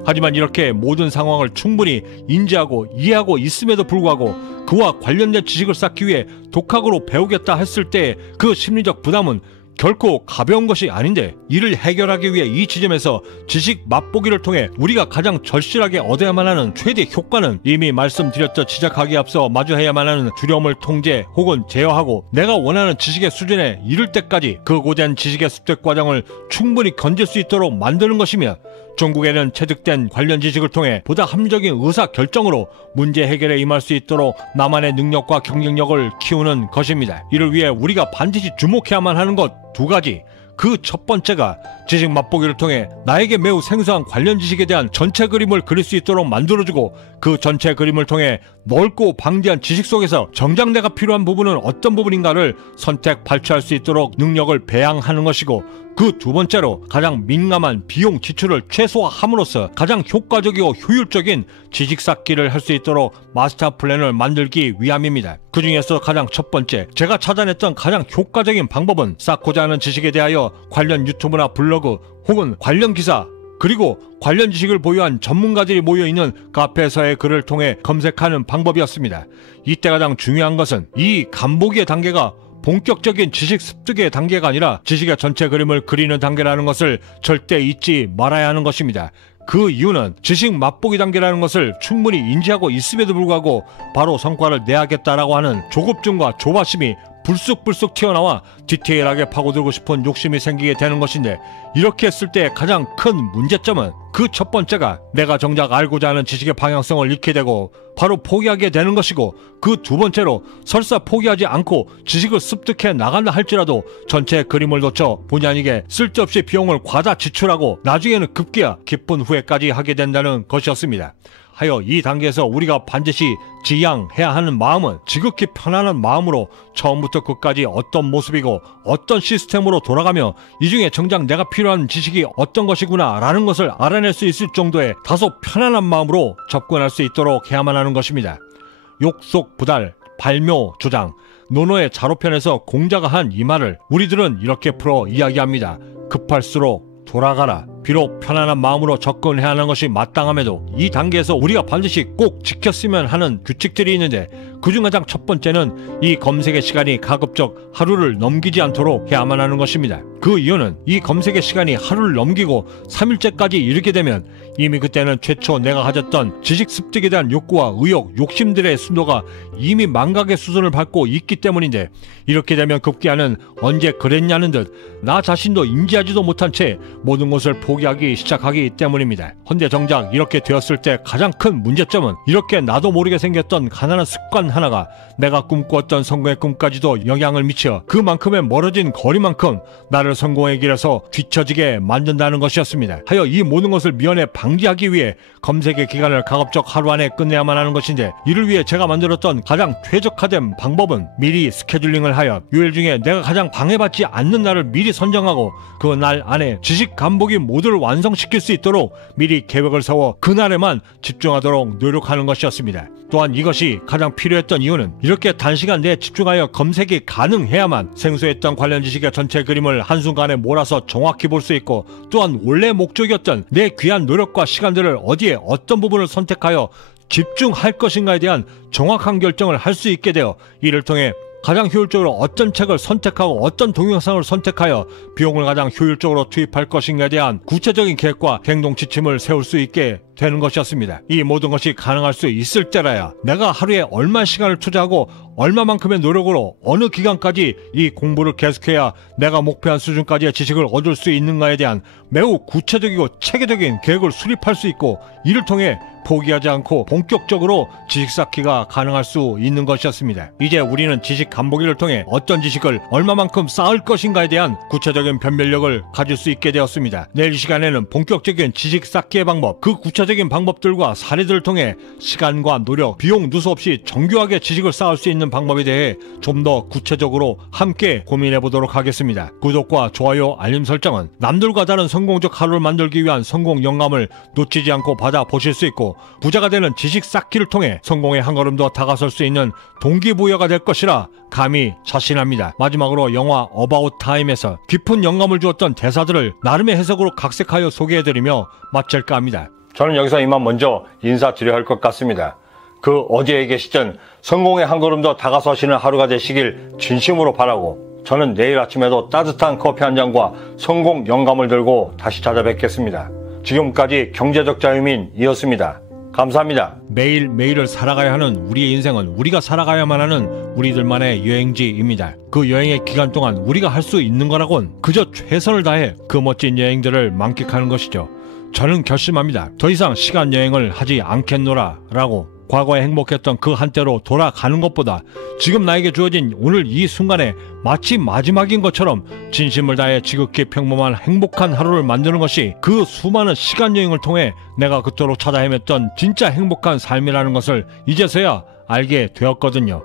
하지만 이렇게 모든 상황을 충분히 인지하고 이해하고 있음에도 불구하고 그와 관련된 지식을 쌓기 위해 독학으로 배우겠다 했을 때의 그 심리적 부담은 결코 가벼운 것이 아닌데, 이를 해결하기 위해 이 지점에서 지식 맛보기를 통해 우리가 가장 절실하게 얻어야만 하는 최대 효과는 이미 말씀드렸듯 시작하기에 앞서 마주해야만 하는 두려움을 통제 혹은 제어하고 내가 원하는 지식의 수준에 이를 때까지 그 고된 지식의 습득 과정을 충분히 견딜 수 있도록 만드는 것이며, 중국에는 체득된 관련 지식을 통해 보다 합리적인 의사결정으로 문제 해결에 임할 수 있도록 나만의 능력과 경쟁력을 키우는 것입니다. 이를 위해 우리가 반드시 주목해야만 하는 것 두 가지. 그 첫 번째가 지식 맛보기를 통해 나에게 매우 생소한 관련 지식에 대한 전체 그림을 그릴 수 있도록 만들어주고, 그 전체 그림을 통해 넓고 방대한 지식 속에서 정작 내가 필요한 부분은 어떤 부분인가를 선택 발췌할 수 있도록 능력을 배양하는 것이고, 그 두 번째로 가장 민감한 비용 지출을 최소화함으로써 가장 효과적이고 효율적인 지식 쌓기를 할 수 있도록 마스터 플랜을 만들기 위함입니다. 그 중에서 가장 첫 번째, 제가 찾아냈던 가장 효과적인 방법은 쌓고자 하는 지식에 대하여 관련 유튜브나 블로그 혹은 관련 기사 그리고 관련 지식을 보유한 전문가들이 모여있는 카페에서의 글을 통해 검색하는 방법이었습니다. 이때 가장 중요한 것은 이 간보기의 단계가 본격적인 지식 습득의 단계가 아니라 지식의 전체 그림을 그리는 단계라는 것을 절대 잊지 말아야 하는 것입니다. 그 이유는 지식 맛보기 단계라는 것을 충분히 인지하고 있음에도 불구하고 바로 성과를 내야겠다라고 하는 조급증과 조바심이 불쑥불쑥 튀어나와 디테일하게 파고들고 싶은 욕심이 생기게 되는 것인데, 이렇게 했을 때 가장 큰 문제점은 그 첫 번째가 내가 정작 알고자 하는 지식의 방향성을 잃게 되고 바로 포기하게 되는 것이고, 그 두 번째로 설사 포기하지 않고 지식을 습득해 나간다 할지라도 전체 그림을 놓쳐 본의 아니게 쓸데없이 비용을 과다 지출하고 나중에는 급기야 기쁜 후회까지 하게 된다는 것이었습니다. 하여 이 단계에서 우리가 반드시 지향해야 하는 마음은 지극히 편안한 마음으로 처음부터 끝까지 어떤 모습이고 어떤 시스템으로 돌아가며 이 중에 정작 내가 필요한 지식이 어떤 것이구나 라는 것을 알아낼 수 있을 정도의 다소 편안한 마음으로 접근할 수 있도록 해야만 하는 것입니다. 욕속 부달, 발묘 조장, 노노의 자로편에서 공자가 한 이 말을 우리들은 이렇게 풀어 이야기합니다. 급할수록 돌아가라. 비록 편안한 마음으로 접근해야 하는 것이 마땅함에도 이 단계에서 우리가 반드시 꼭 지켰으면 하는 규칙들이 있는데, 그중 가장 첫 번째는 이 검색의 시간이 가급적 하루를 넘기지 않도록 해야만 하는 것입니다. 그 이유는 이 검색의 시간이 하루를 넘기고 3일째까지 이르게 되면 이미 그때는 최초 내가 가졌던 지식 습득에 대한 욕구와 의욕, 욕심들의 순도가 이미 망각의 수준을 밟고 있기 때문인데, 이렇게 되면 급기야는 언제 그랬냐는 듯 나 자신도 인지하지도 못한 채 모든 것을 포기하기 시작하기 때문입니다. 헌데 정작 이렇게 되었을 때 가장 큰 문제점은 이렇게 나도 모르게 생겼던 가난한 습관 하나가 내가 꿈꾸었던 성공의 꿈까지도 영향을 미쳐 그만큼의 멀어진 거리만큼 나를 성공의 길에서 뒤처지게 만든다는 것이었습니다. 하여 이 모든 것을 미연에 방지하기 위해 검색의 기간을 가급적 하루 안에 끝내야만 하는 것인데, 이를 위해 제가 만들었던 가장 최적화된 방법은 미리 스케줄링을 하여 요일 중에 내가 가장 방해받지 않는 날을 미리 선정하고 그 날 안에 지식 간보기 모두를 완성시킬 수 있도록 미리 계획을 세워 그날에만 집중하도록 노력하는 것이었습니다. 또한 이것이 가장 필요했던 이유는 이렇게 단시간 내에 집중하여 검색이 가능해야만 생소했던 관련 지식의 전체 그림을 한순간에 몰아서 정확히 볼 수 있고, 또한 원래 목적이었던 내 귀한 노력과 시간들을 어디에 어떤 부분을 선택하여 집중할 것인가에 대한 정확한 결정을 할 수 있게 되어 이를 통해 가장 효율적으로 어떤 책을 선택하고 어떤 동영상을 선택하여 비용을 가장 효율적으로 투입할 것인가에 대한 구체적인 계획과 행동 지침을 세울 수 있게 되는 것이었습니다. 이 모든 것이 가능할 수 있을 때라야 내가 하루에 얼마 시간을 투자하고 얼마만큼의 노력으로 어느 기간까지 이 공부를 계속해야 내가 목표한 수준까지의 지식을 얻을 수 있는가에 대한 매우 구체적이고 체계적인 계획을 수립할 수 있고, 이를 통해 포기하지 않고 본격적으로 지식 쌓기가 가능할 수 있는 것이었습니다. 이제 우리는 지식 간보기를 통해 어떤 지식을 얼마만큼 쌓을 것인가에 대한 구체적인 변별력을 가질 수 있게 되었습니다. 내일 시간에는 본격적인 지식 쌓기의 방법, 그 구체적인 방법들과 사례들을 통해 시간과 노력, 비용 누수 없이 정교하게 지식을 쌓을 수 있는 방법에 대해 좀 더 구체적으로 함께 고민해 보도록 하겠습니다. 구독과 좋아요, 알림 설정은 남들과 다른 성공적 하루를 만들기 위한 성공 영감을 놓치지 않고 받아보실 수 있고, 부자가 되는 지식 쌓기를 통해 성공의 한 걸음 더 다가설 수 있는 동기부여가 될 것이라 감히 자신합니다. 마지막으로 영화 어바웃 타임에서 깊은 영감을 주었던 대사들을 나름의 해석으로 각색하여 소개해드리며 마칠까 합니다. 저는 여기서 이만 먼저 인사드려야 할 것 같습니다. 그 어디에 계시든 성공의 한 걸음 더 다가서시는 하루가 되시길 진심으로 바라고, 저는 내일 아침에도 따뜻한 커피 한 잔과 성공 영감을 들고 다시 찾아뵙겠습니다. 지금까지 경제적 자유민이었습니다. 감사합니다. 매일매일을 살아가야 하는 우리의 인생은 우리가 살아가야만 하는 우리들만의 여행지입니다. 그 여행의 기간 동안 우리가 할 수 있는 거라곤 그저 최선을 다해 그 멋진 여행들을 만끽하는 것이죠. 저는 결심합니다. 더 이상 시간 여행을 하지 않겠노라 라고. 과거에 행복했던 그 한때로 돌아가는 것보다 지금 나에게 주어진 오늘 이 순간에 마치 마지막인 것처럼 진심을 다해 지극히 평범한 행복한 하루를 만드는 것이 그 수많은 시간 여행을 통해 내가 그토록 찾아 헤맸던 진짜 행복한 삶이라는 것을 이제서야 알게 되었거든요.